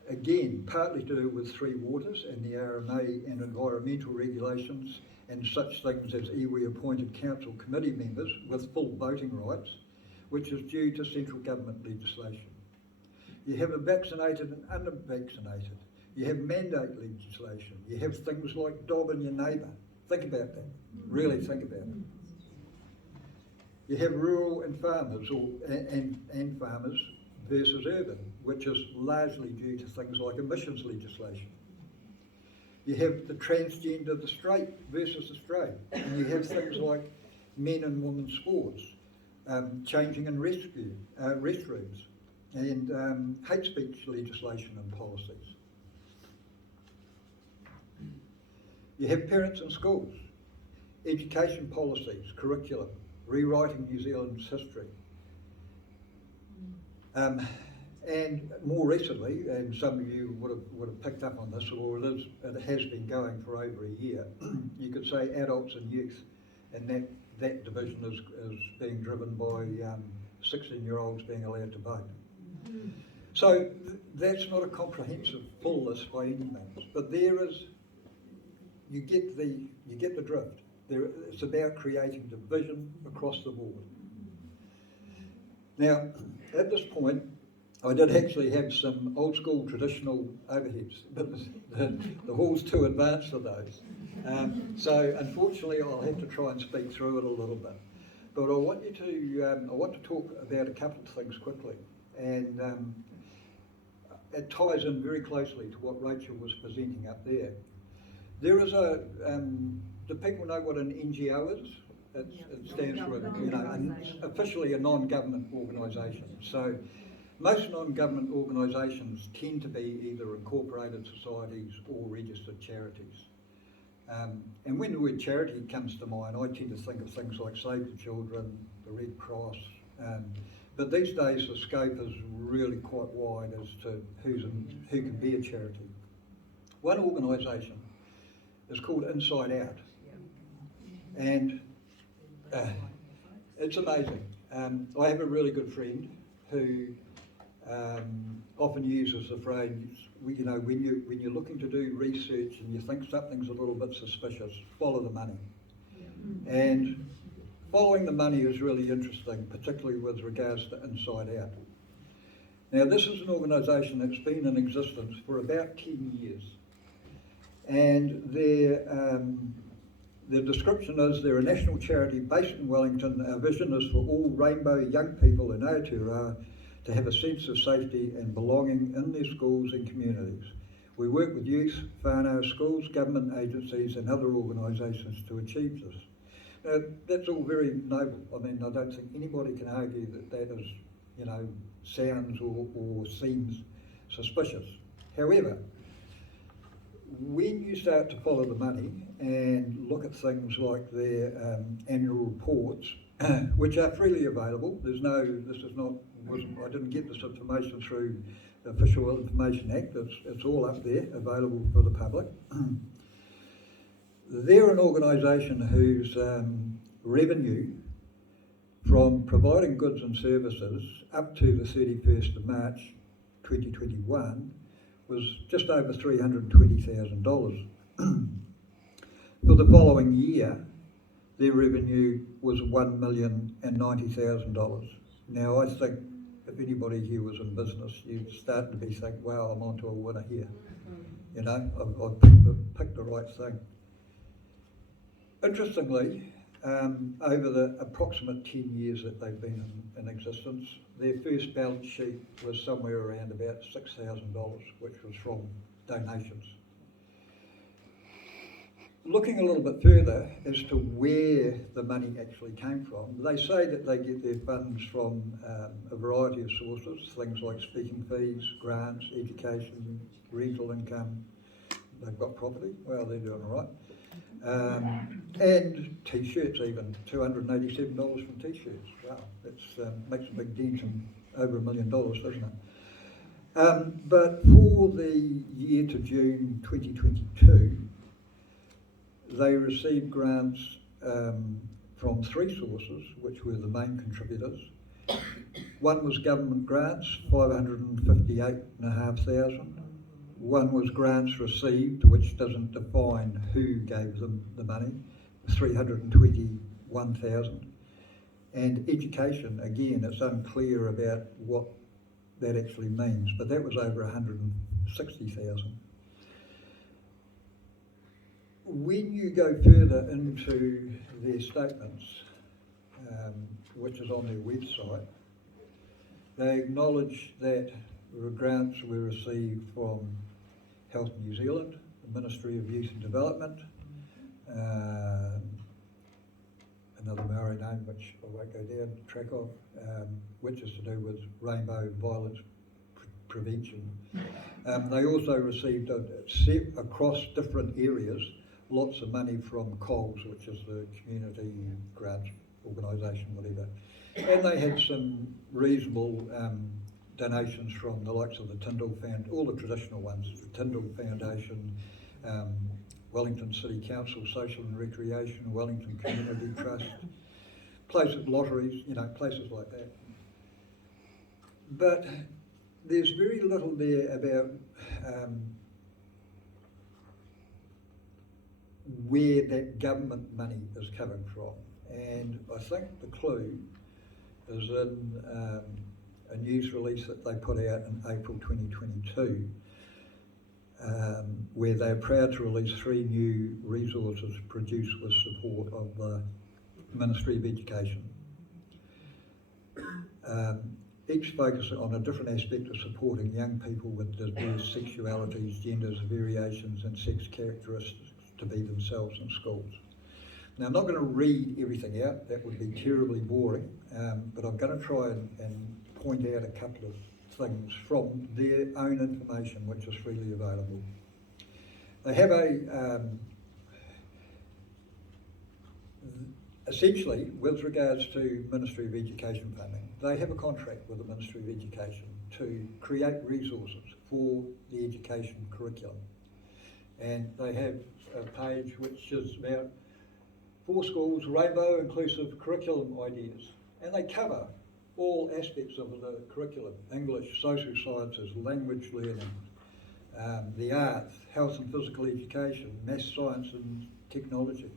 again partly to do with 3 waters and the RMA and environmental regulations and such things as iwi appointed council committee members with full voting rights, which is due to central government legislation. You have a vaccinated and unvaccinated. You have mandate legislation. You have things like dog and your neighbour. Think about that. Really think about it. You have rural and farmers, and farmers versus urban, which is largely due to things like emissions legislation. You have the transgender, the straight versus the straight, and you have things like men and women's sports, changing in restrooms, and hate speech legislation and policies. You have parents in schools, education policies, curriculum, rewriting New Zealand's history. And more recently, and some of you would have picked up on this, or it has been going for over a year, you could say adults and youth, and that division is being driven by 16-year-olds being allowed to vote. So that's not a comprehensive full list by any means, but there is, you get the drift. It's about creating division across the board. Now, at this point, I did actually have some old school traditional overheads, but the hall's too advanced for those. So unfortunately, I'll have to try and speak through it a little bit. But I want to talk about a couple of things quickly, and it ties in very closely to what Rachel was presenting up there. There is do people know what an NGO is? It stands for, officially a non-government organisation. So most non-government organisations tend to be either incorporated societies or registered charities. And when the word charity comes to mind, I tend to think of things like Save the Children, the Red Cross, but these days the scope is really quite wide as to who can be a charity. One organisation is called Inside Out, and it's amazing. I have a really good friend who often uses the phrase, when you're looking to do research and you think something's a little bit suspicious, follow the money. And following the money is really interesting, particularly with regards to Inside Out. Now, this is an organisation that's been in existence for about 10 years. And their description is they're a national charity based in Wellington. Our vision is for all rainbow young people in Aotearoa to have a sense of safety and belonging in their schools and communities. We work with youth, whānau, schools, government agencies and other organisations to achieve this. Now, that's all very noble. I mean, I don't think anybody can argue that is, sounds or seems suspicious. However, when you start to follow the money and look at things like their annual reports, which are freely available, I didn't get this information through the Official Information Act, it's all up there, available for the public. They're an organisation whose revenue from providing goods and services up to the 31st of March 2021 was just over $320,000. For the following year, their revenue was $1,090,000. Now, I think if anybody here was in business, you'd start to be thinking, wow, I'm onto a winner here. I've picked the right thing. Interestingly, over the approximate 10 years that they've been in existence, their first balance sheet was somewhere around about $6,000, which was from donations. Looking a little bit further as to where the money actually came from, they say that they get their funds from a variety of sources, things like speaking fees, grants, education, rental income. They've got property, well, they're doing all right. And t-shirts even, $287 from t-shirts. Wow, that makes a big dent in over $1 million, doesn't it? But for the year to June 2022, they received grants from three sources, which were the main contributors. One was government grants, $558,500. One was grants received, which doesn't define who gave them the money, $321,000. And education, again, it's unclear about what that actually means, but that was over 160,000. When you go further into their statements, which is on their website, they acknowledge that grants were received from Health New Zealand, the Ministry of Youth and Development, another Maori name which I won't go down the track of, which is to do with rainbow violence prevention. They also received across different areas lots of money from COGS, which is the Community Grants Organisation, whatever. And they had some reasonable donations from the likes of the Tyndall Foundation, all the traditional ones, the Tyndall Foundation, Wellington City Council Social and Recreation, Wellington Community Trust, places, lotteries, places like that. But there's very little there about where that government money is coming from. And I think the clue is in a news release that they put out in April 2022, where they're proud to release 3 new resources produced with support of the Ministry of Education. Each focus on a different aspect of supporting young people with diverse sexualities, genders, variations and sex characteristics to be themselves in schools. Now, I'm not going to read everything out, that would be terribly boring, but I'm going to try and point out a couple of things from their own information, which is freely available. They have essentially, with regards to Ministry of Education funding, they have a contract with the Ministry of Education to create resources for the education curriculum. And they have a page which is about 4 schools, rainbow inclusive curriculum ideas. And they cover all aspects of the curriculum: English, social sciences, language learning, the arts, health and physical education, maths, science and technology.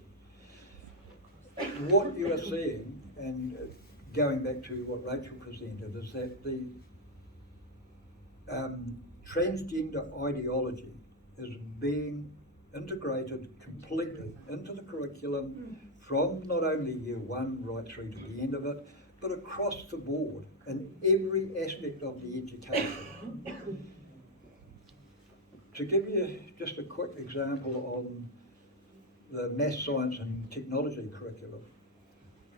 What you are seeing, and going back to what Rachel presented, is that the transgender ideology is being integrated completely into the curriculum from not only year 1 right through to the end of it, but across the board in every aspect of the education. To give you just a quick example on the maths, science and technology curriculum,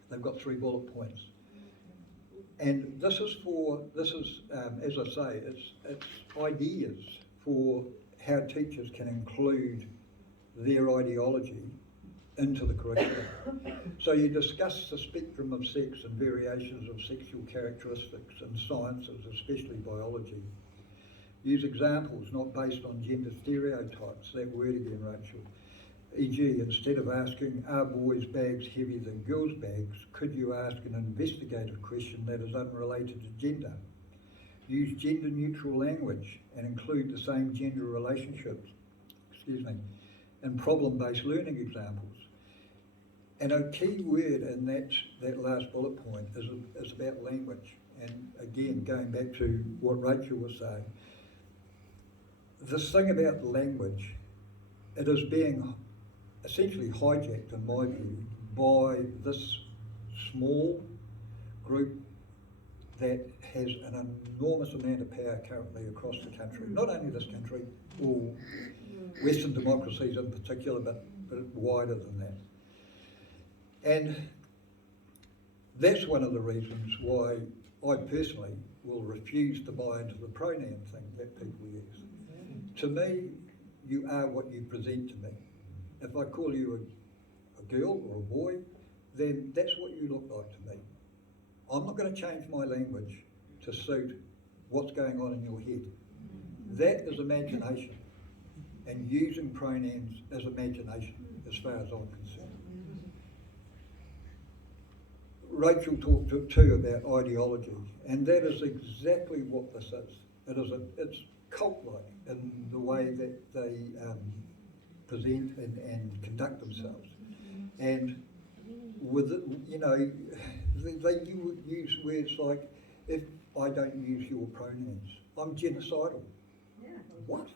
they've got 3 bullet points. And this is, as I say, it's ideas for how teachers can include their ideology into the curriculum. So you discuss the spectrum of sex and variations of sexual characteristics in sciences, especially biology. Use examples not based on gender stereotypes, that word again, Rachel. E.g., instead of asking, are boys' bags heavier than girls' bags, could you ask an investigative question that is unrelated to gender? Use gender-neutral language and include the same gender relationships, in problem-based learning examples. And a key word in that last bullet point is about language. And again, going back to what Rachel was saying, this thing about language, it is being essentially hijacked, in my view, by this small group that has an enormous amount of power currently across the country. Not only this country, all Western democracies in particular, but wider than that. And that's one of the reasons why I personally will refuse to buy into the pronoun thing that people use. To me, you are what you present to me. If I call you a girl or a boy, then that's what you look like to me. I'm not going to change my language to suit what's going on in your head. That is imagination. And using pronouns is imagination, as far as I'm concerned. Rachel talked too about ideology, and that is exactly what this is. It's cult-like in the way that they present and conduct themselves. And with it, they use words like if I don't use your pronouns. I'm genocidal. What?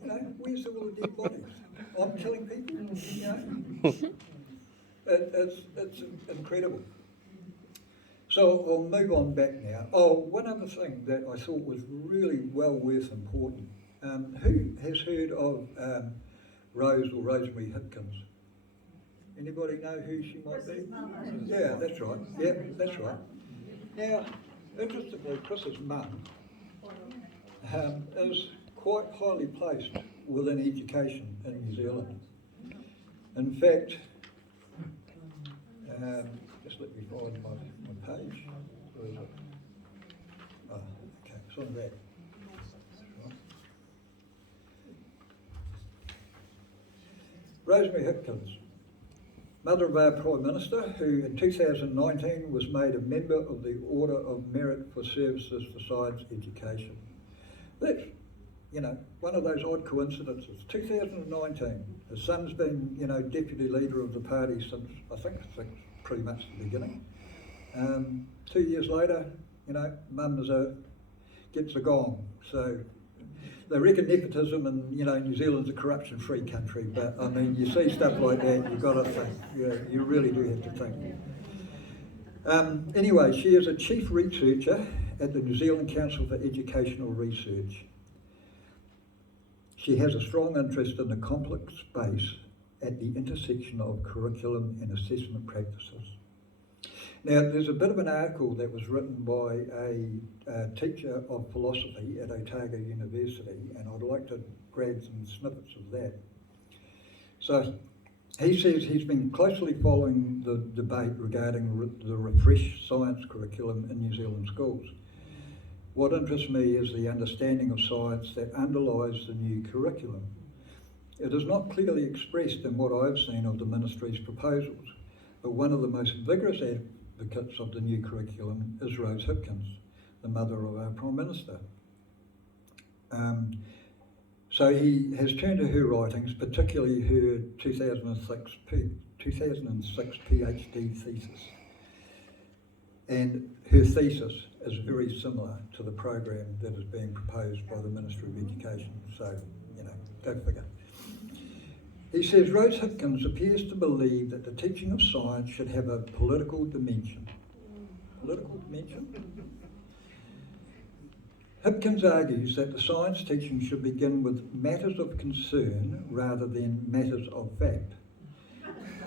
You know, where's all the dead bodies? I'm killing people, you know? It's incredible. So I'll move on back now. Oh, one other thing that I thought was really well worth important. Who has heard of Rose or Rosemary Hipkins? Anybody know who she might be? Yeah, that's right. Yeah, that's right. Now, interestingly, Chris's mum is quite highly placed within education in New Zealand. In fact, just let me find my page. Where is it? Oh, okay, it's on that. Rosemary Hipkins, mother of our Prime Minister, who in 2019 was made a member of the Order of Merit for Services to Science Education. That's, you know, one of those odd coincidences. 2019, her son's been, you know, deputy leader of the party since, I think pretty much the beginning. 2 years later, you know, mum gets a gong. So they reckon nepotism and, you know, New Zealand's a corruption-free country, but I mean, you see stuff like that, you've got to think. Yeah, you really do have to think. Anyway, she is a chief researcher at the New Zealand Council for Educational Research. She has a strong interest in the complex space at the intersection of curriculum and assessment practices. Now, there's a bit of an article that was written by a teacher of philosophy at Otago University, and I'd like to grab some snippets of that. So, he says he's been closely following the debate regarding the refreshed science curriculum in New Zealand schools. What interests me is the understanding of science that underlies the new curriculum. It is not clearly expressed in what I've seen of the Ministry's proposals, but one of the most vigorous advocates of the new curriculum is Rose Hipkins, the mother of our Prime Minister. So he has turned to her writings, particularly her 2006 PhD thesis. And her thesis is very similar to the program that is being proposed by the Ministry of Education. So, you know, go figure. He says, Rose Hipkins appears to believe that the teaching of science should have a political dimension. Political dimension? Hipkins argues that the science teaching should begin with matters of concern rather than matters of fact.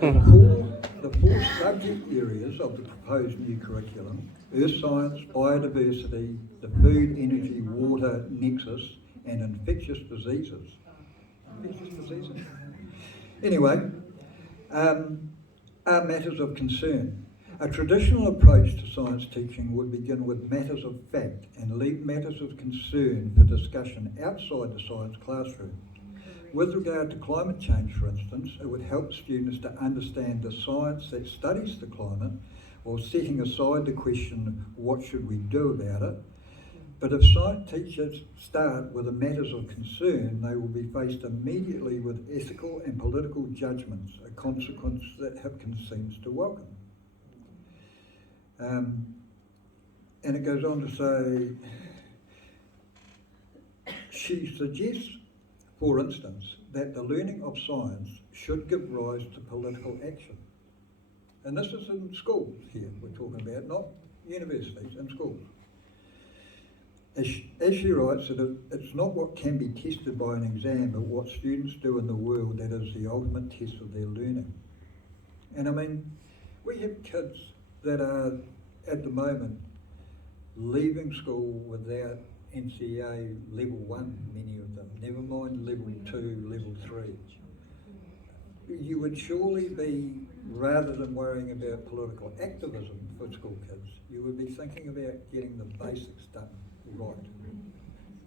The four subject areas of the proposed new curriculum, earth science, biodiversity, the food, energy, water nexus, and infectious diseases. Infectious diseases? Anyway, are matters of concern. A traditional approach to science teaching would begin with matters of fact and leave matters of concern for discussion outside the science classroom. With regard to climate change, for instance, it would help students to understand the science that studies the climate while setting aside the question, what should we do about it? But if science teachers start with the matters of concern, they will be faced immediately with ethical and political judgments, a consequence that Hipkins seems to welcome. And it goes on to say, she suggests, for instance, that the learning of science should give rise to political action. And this is in schools here we're talking about, not universities, in schools. As she writes, it's not what can be tested by an exam, but what students do in the world that is the ultimate test of their learning. And I mean, we have kids that are, at the moment, leaving school without NCEA level 1, many of them, never mind level 2, level 3. You would surely be, rather than worrying about political activism for school kids, you would be thinking about getting the basics done right.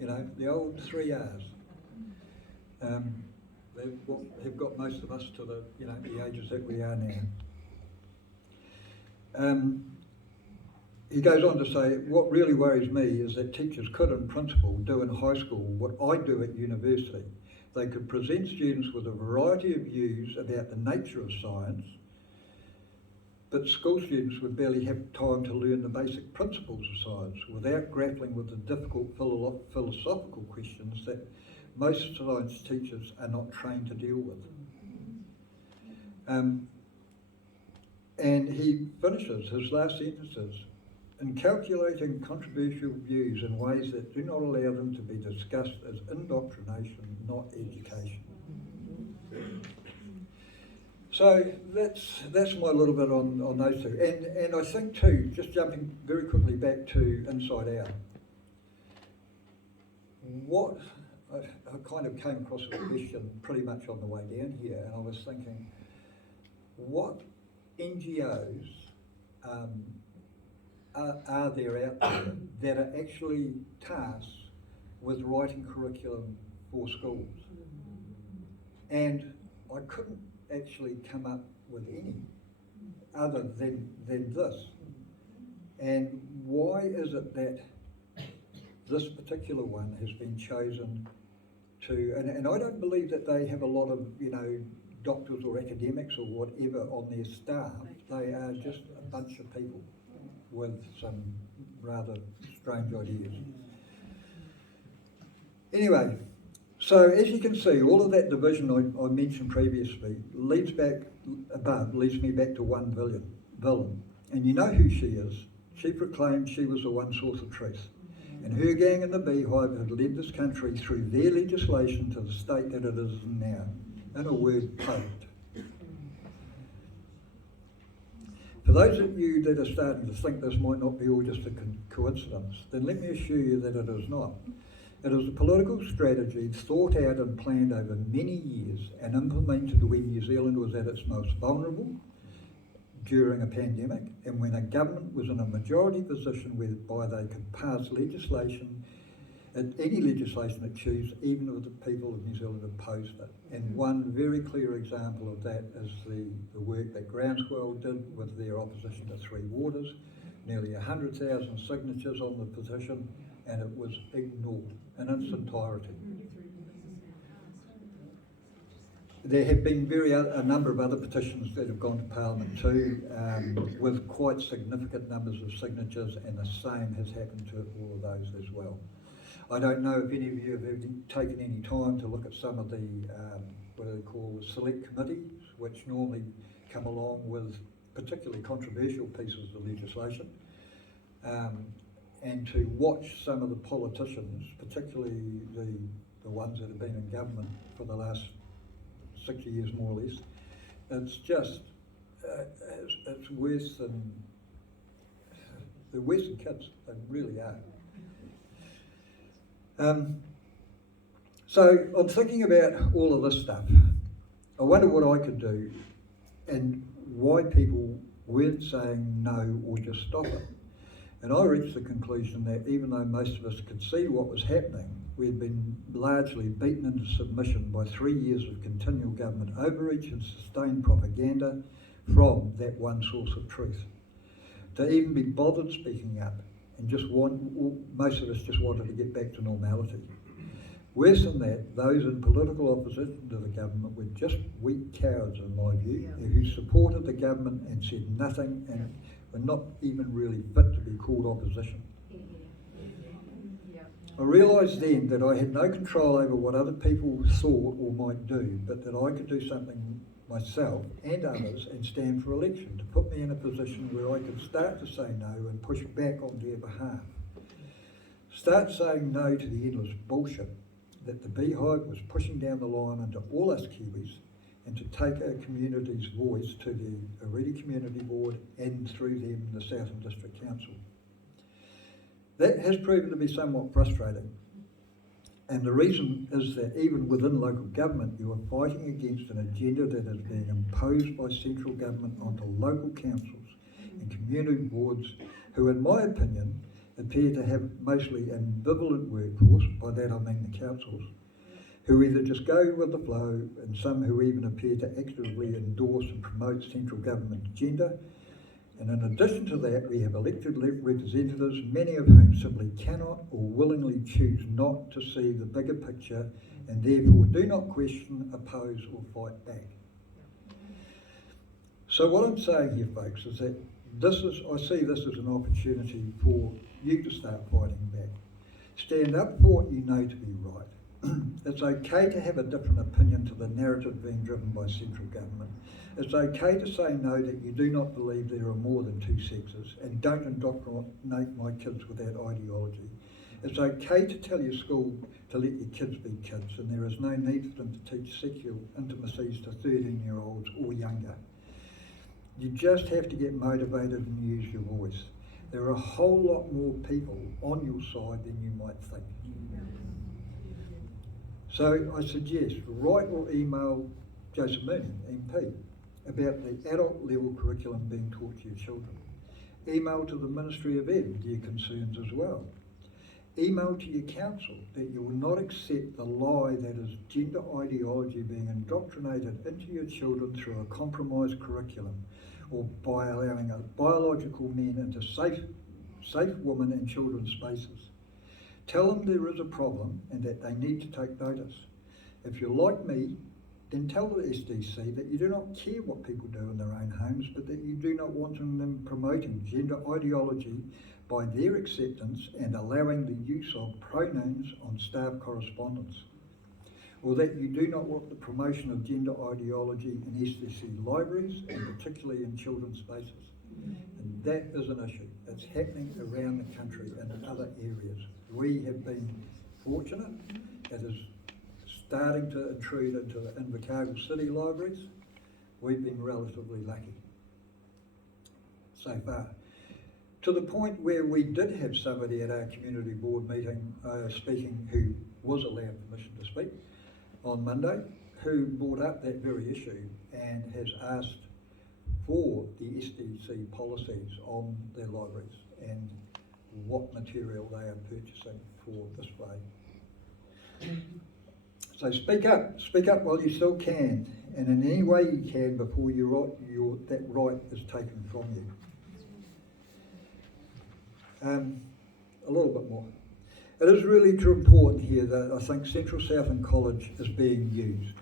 You know, the old 3 R's. They've got most of us to the, you know, the ages that we are now. He goes on to say, what really worries me is that teachers could, in principle, do in high school what I do at university. They could present students with a variety of views about the nature of science, but school students would barely have time to learn the basic principles of science without grappling with the difficult philosophical questions that most science teachers are not trained to deal with. And he finishes his last sentences, in calculating controversial views in ways that do not allow them to be discussed as indoctrination, not education. So that's my little bit on those two. And I think too, just jumping very quickly back to Inside Out, what I kind of came across a question pretty much on the way down here, and I was thinking, what NGOs are there out there that are actually tasked with writing curriculum for schools? And I couldn't actually come up with any other than this. And why is it that this particular one has been chosen to, and I don't believe that they have a lot of, doctors or academics or whatever on their staff. They are just a bunch of people with some rather strange ideas. Anyway, so as you can see, all of that division I mentioned previously leads me back to one villain. And you know who she is. She proclaimed she was the one source of truth. And her gang in the Beehive had led this country through their legislation to the state that it is in now. In a word, poked. For those of you that are starting to think this might not be all just a coincidence, then let me assure you that it is not. It is a political strategy thought out and planned over many years and implemented when New Zealand was at its most vulnerable during a pandemic and when a government was in a majority position whereby they could pass legislation, any legislation it chose, even if the people of New Zealand opposed it. And one very clear example of that is the work that Groundswell did with their opposition to Three Waters, nearly 100,000 signatures on the petition, and it was ignored in its entirety. There have been a number of other petitions that have gone to Parliament too, with quite significant numbers of signatures, and the same has happened to all of those as well. I don't know if any of you have taken any time to look at some of the, what are they called, select committees, which normally come along with particularly controversial pieces of legislation, and to watch some of the politicians, particularly the ones that have been in government for the last 60 years more or less. It's just, it's worse than, they're worse than kids, they really are. So I'm thinking about all of this stuff. I wonder what I could do and why people weren't saying no or just stop it. And I reached the conclusion that even though most of us could see what was happening, we had been largely beaten into submission by 3 years of continual government overreach and sustained propaganda from that one source of truth. To even be bothered speaking up, and most of us just wanted to get back to normality. Worse than that, those in political opposition to the government were just weak cowards, in my view, who supported the government and said nothing and were not even really fit to be called opposition. I realised then that I had no control over what other people thought or might do, but that I could do something myself and others and stand for election to put me in a position where I could start to say no and push back on their behalf. Start saying no to the endless bullshit that the Beehive was pushing down the line onto all us Kiwis, and to take our community's voice to the Aridi Community Board and through them the Southern District Council. That has proven to be somewhat frustrating. And the reason is that even within local government, you are fighting against an agenda that is being imposed by central government onto local councils and community boards who, in my opinion, appear to have mostly ambivalent workforce, by that I mean the councils, who either just go with the flow, and some who even appear to actively endorse and promote central government agenda. And in addition to that, we have elected representatives, many of whom simply cannot or willingly choose not to see the bigger picture and therefore do not question, oppose or fight back. So what I'm saying here, folks, is that I see this as an opportunity for you to start fighting back. Stand up for what you know to be right. It's okay to have a different opinion to the narrative being driven by central government. It's okay to say no, that you do not believe there are more than two sexes, and don't indoctrinate my kids with that ideology. It's okay to tell your school to let your kids be kids, and there is no need for them to teach sexual intimacies to 13-year-olds or younger. You just have to get motivated and use your voice. There are a whole lot more people on your side than you might think. So I suggest write or email Joseph Mooney, MP, about the adult level curriculum being taught to your children. Email to the Ministry of Ed your concerns as well. Email to your council that you will not accept the lie that is gender ideology being indoctrinated into your children through a compromised curriculum, or by allowing biological men into safe women and children's spaces. Tell them there is a problem and that they need to take notice. If you're like me, then tell the SDC that you do not care what people do in their own homes, but that you do not want them promoting gender ideology by their acceptance and allowing the use of pronouns on staff correspondence. Or that you do not want the promotion of gender ideology in SDC libraries, and particularly in children's spaces. And that is an issue. It's happening around the country and in other areas. We have been fortunate. It is starting to intrude into the Invercargill City libraries. We've been relatively lucky so far. To the point where we did have somebody at our community board meeting speaking who was allowed permission to speak on Monday, who brought up that very issue and has asked for the SDC policies on their libraries and what material they are purchasing for display. So speak up while you still can, and in any way you can before that right is taken from you. A little bit more. It is really too important here that I think Central Southern College is being used.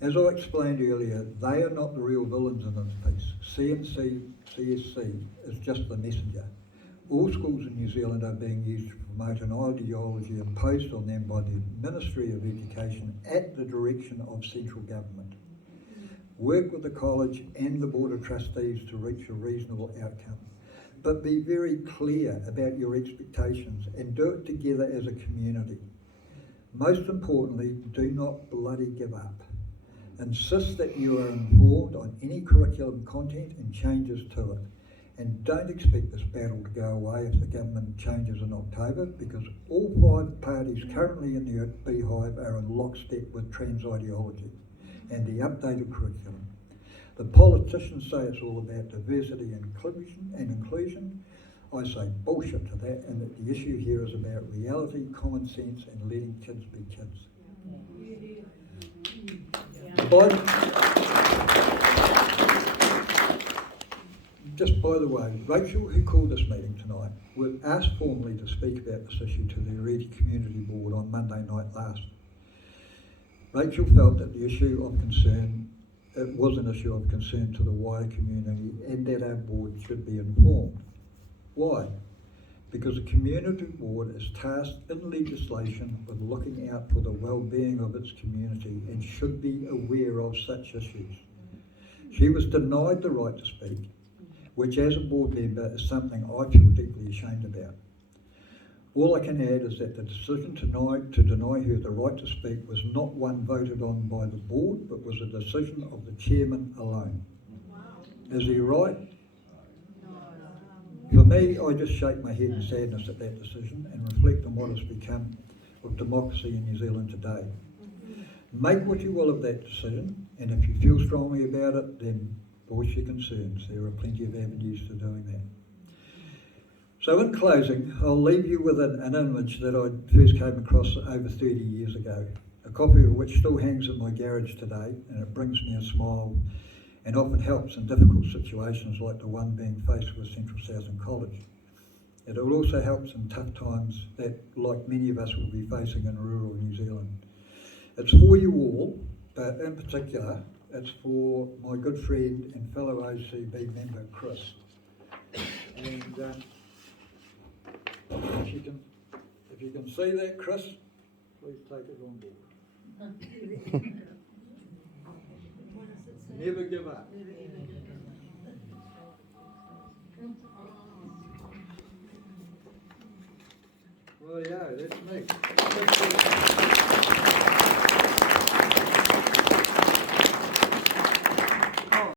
As I explained earlier, they are not the real villains in this piece. CSC is just the messenger. All schools in New Zealand are being used to promote an ideology imposed on them by the Ministry of Education at the direction of central government. Work with the college and the Board of Trustees to reach a reasonable outcome. But be very clear about your expectations and do it together as a community. Most importantly, do not bloody give up. Insist that you are informed on any curriculum content and changes to it. And don't expect this battle to go away if the government changes in October, because all 5 parties currently in the beehive are in lockstep with trans ideology and the updated curriculum. The politicians say it's all about diversity and inclusion. I say bullshit to that, and that the issue here is about reality, common sense, and letting kids be kids. Just by the way, Rachel, who called this meeting tonight, was asked formally to speak about this issue to the Redi Community Board on Monday night last. Rachel felt that the issue of concern, it was an issue of concern to the wider community, and that our board should be informed. Why? Because the community board is tasked in legislation with looking out for the well-being of its community and should be aware of such issues. She was denied the right to speak, which as a board member is something I feel deeply ashamed about. All I can add is that the decision to deny her the right to speak was not one voted on by the board, but was a decision of the chairman alone. Is he right? For me, I just shake my head in sadness at that decision and reflect on what has become of democracy in New Zealand today. Make what you will of that decision, and if you feel strongly about it, then voice your concerns. There are plenty of avenues to doing that. So in closing, I'll leave you with an image that I first came across over 30 years ago, a copy of which still hangs in my garage today, and it brings me a smile and often helps in difficult situations like the one being faced with Central Southern College. It also helps in tough times that, like many of us, will be facing in rural New Zealand. It's for you all, but in particular, it's for my good friend and fellow ACB member, Chris. And if you can see that, Chris, please take it on board. Never give up. Well, yeah, that's me.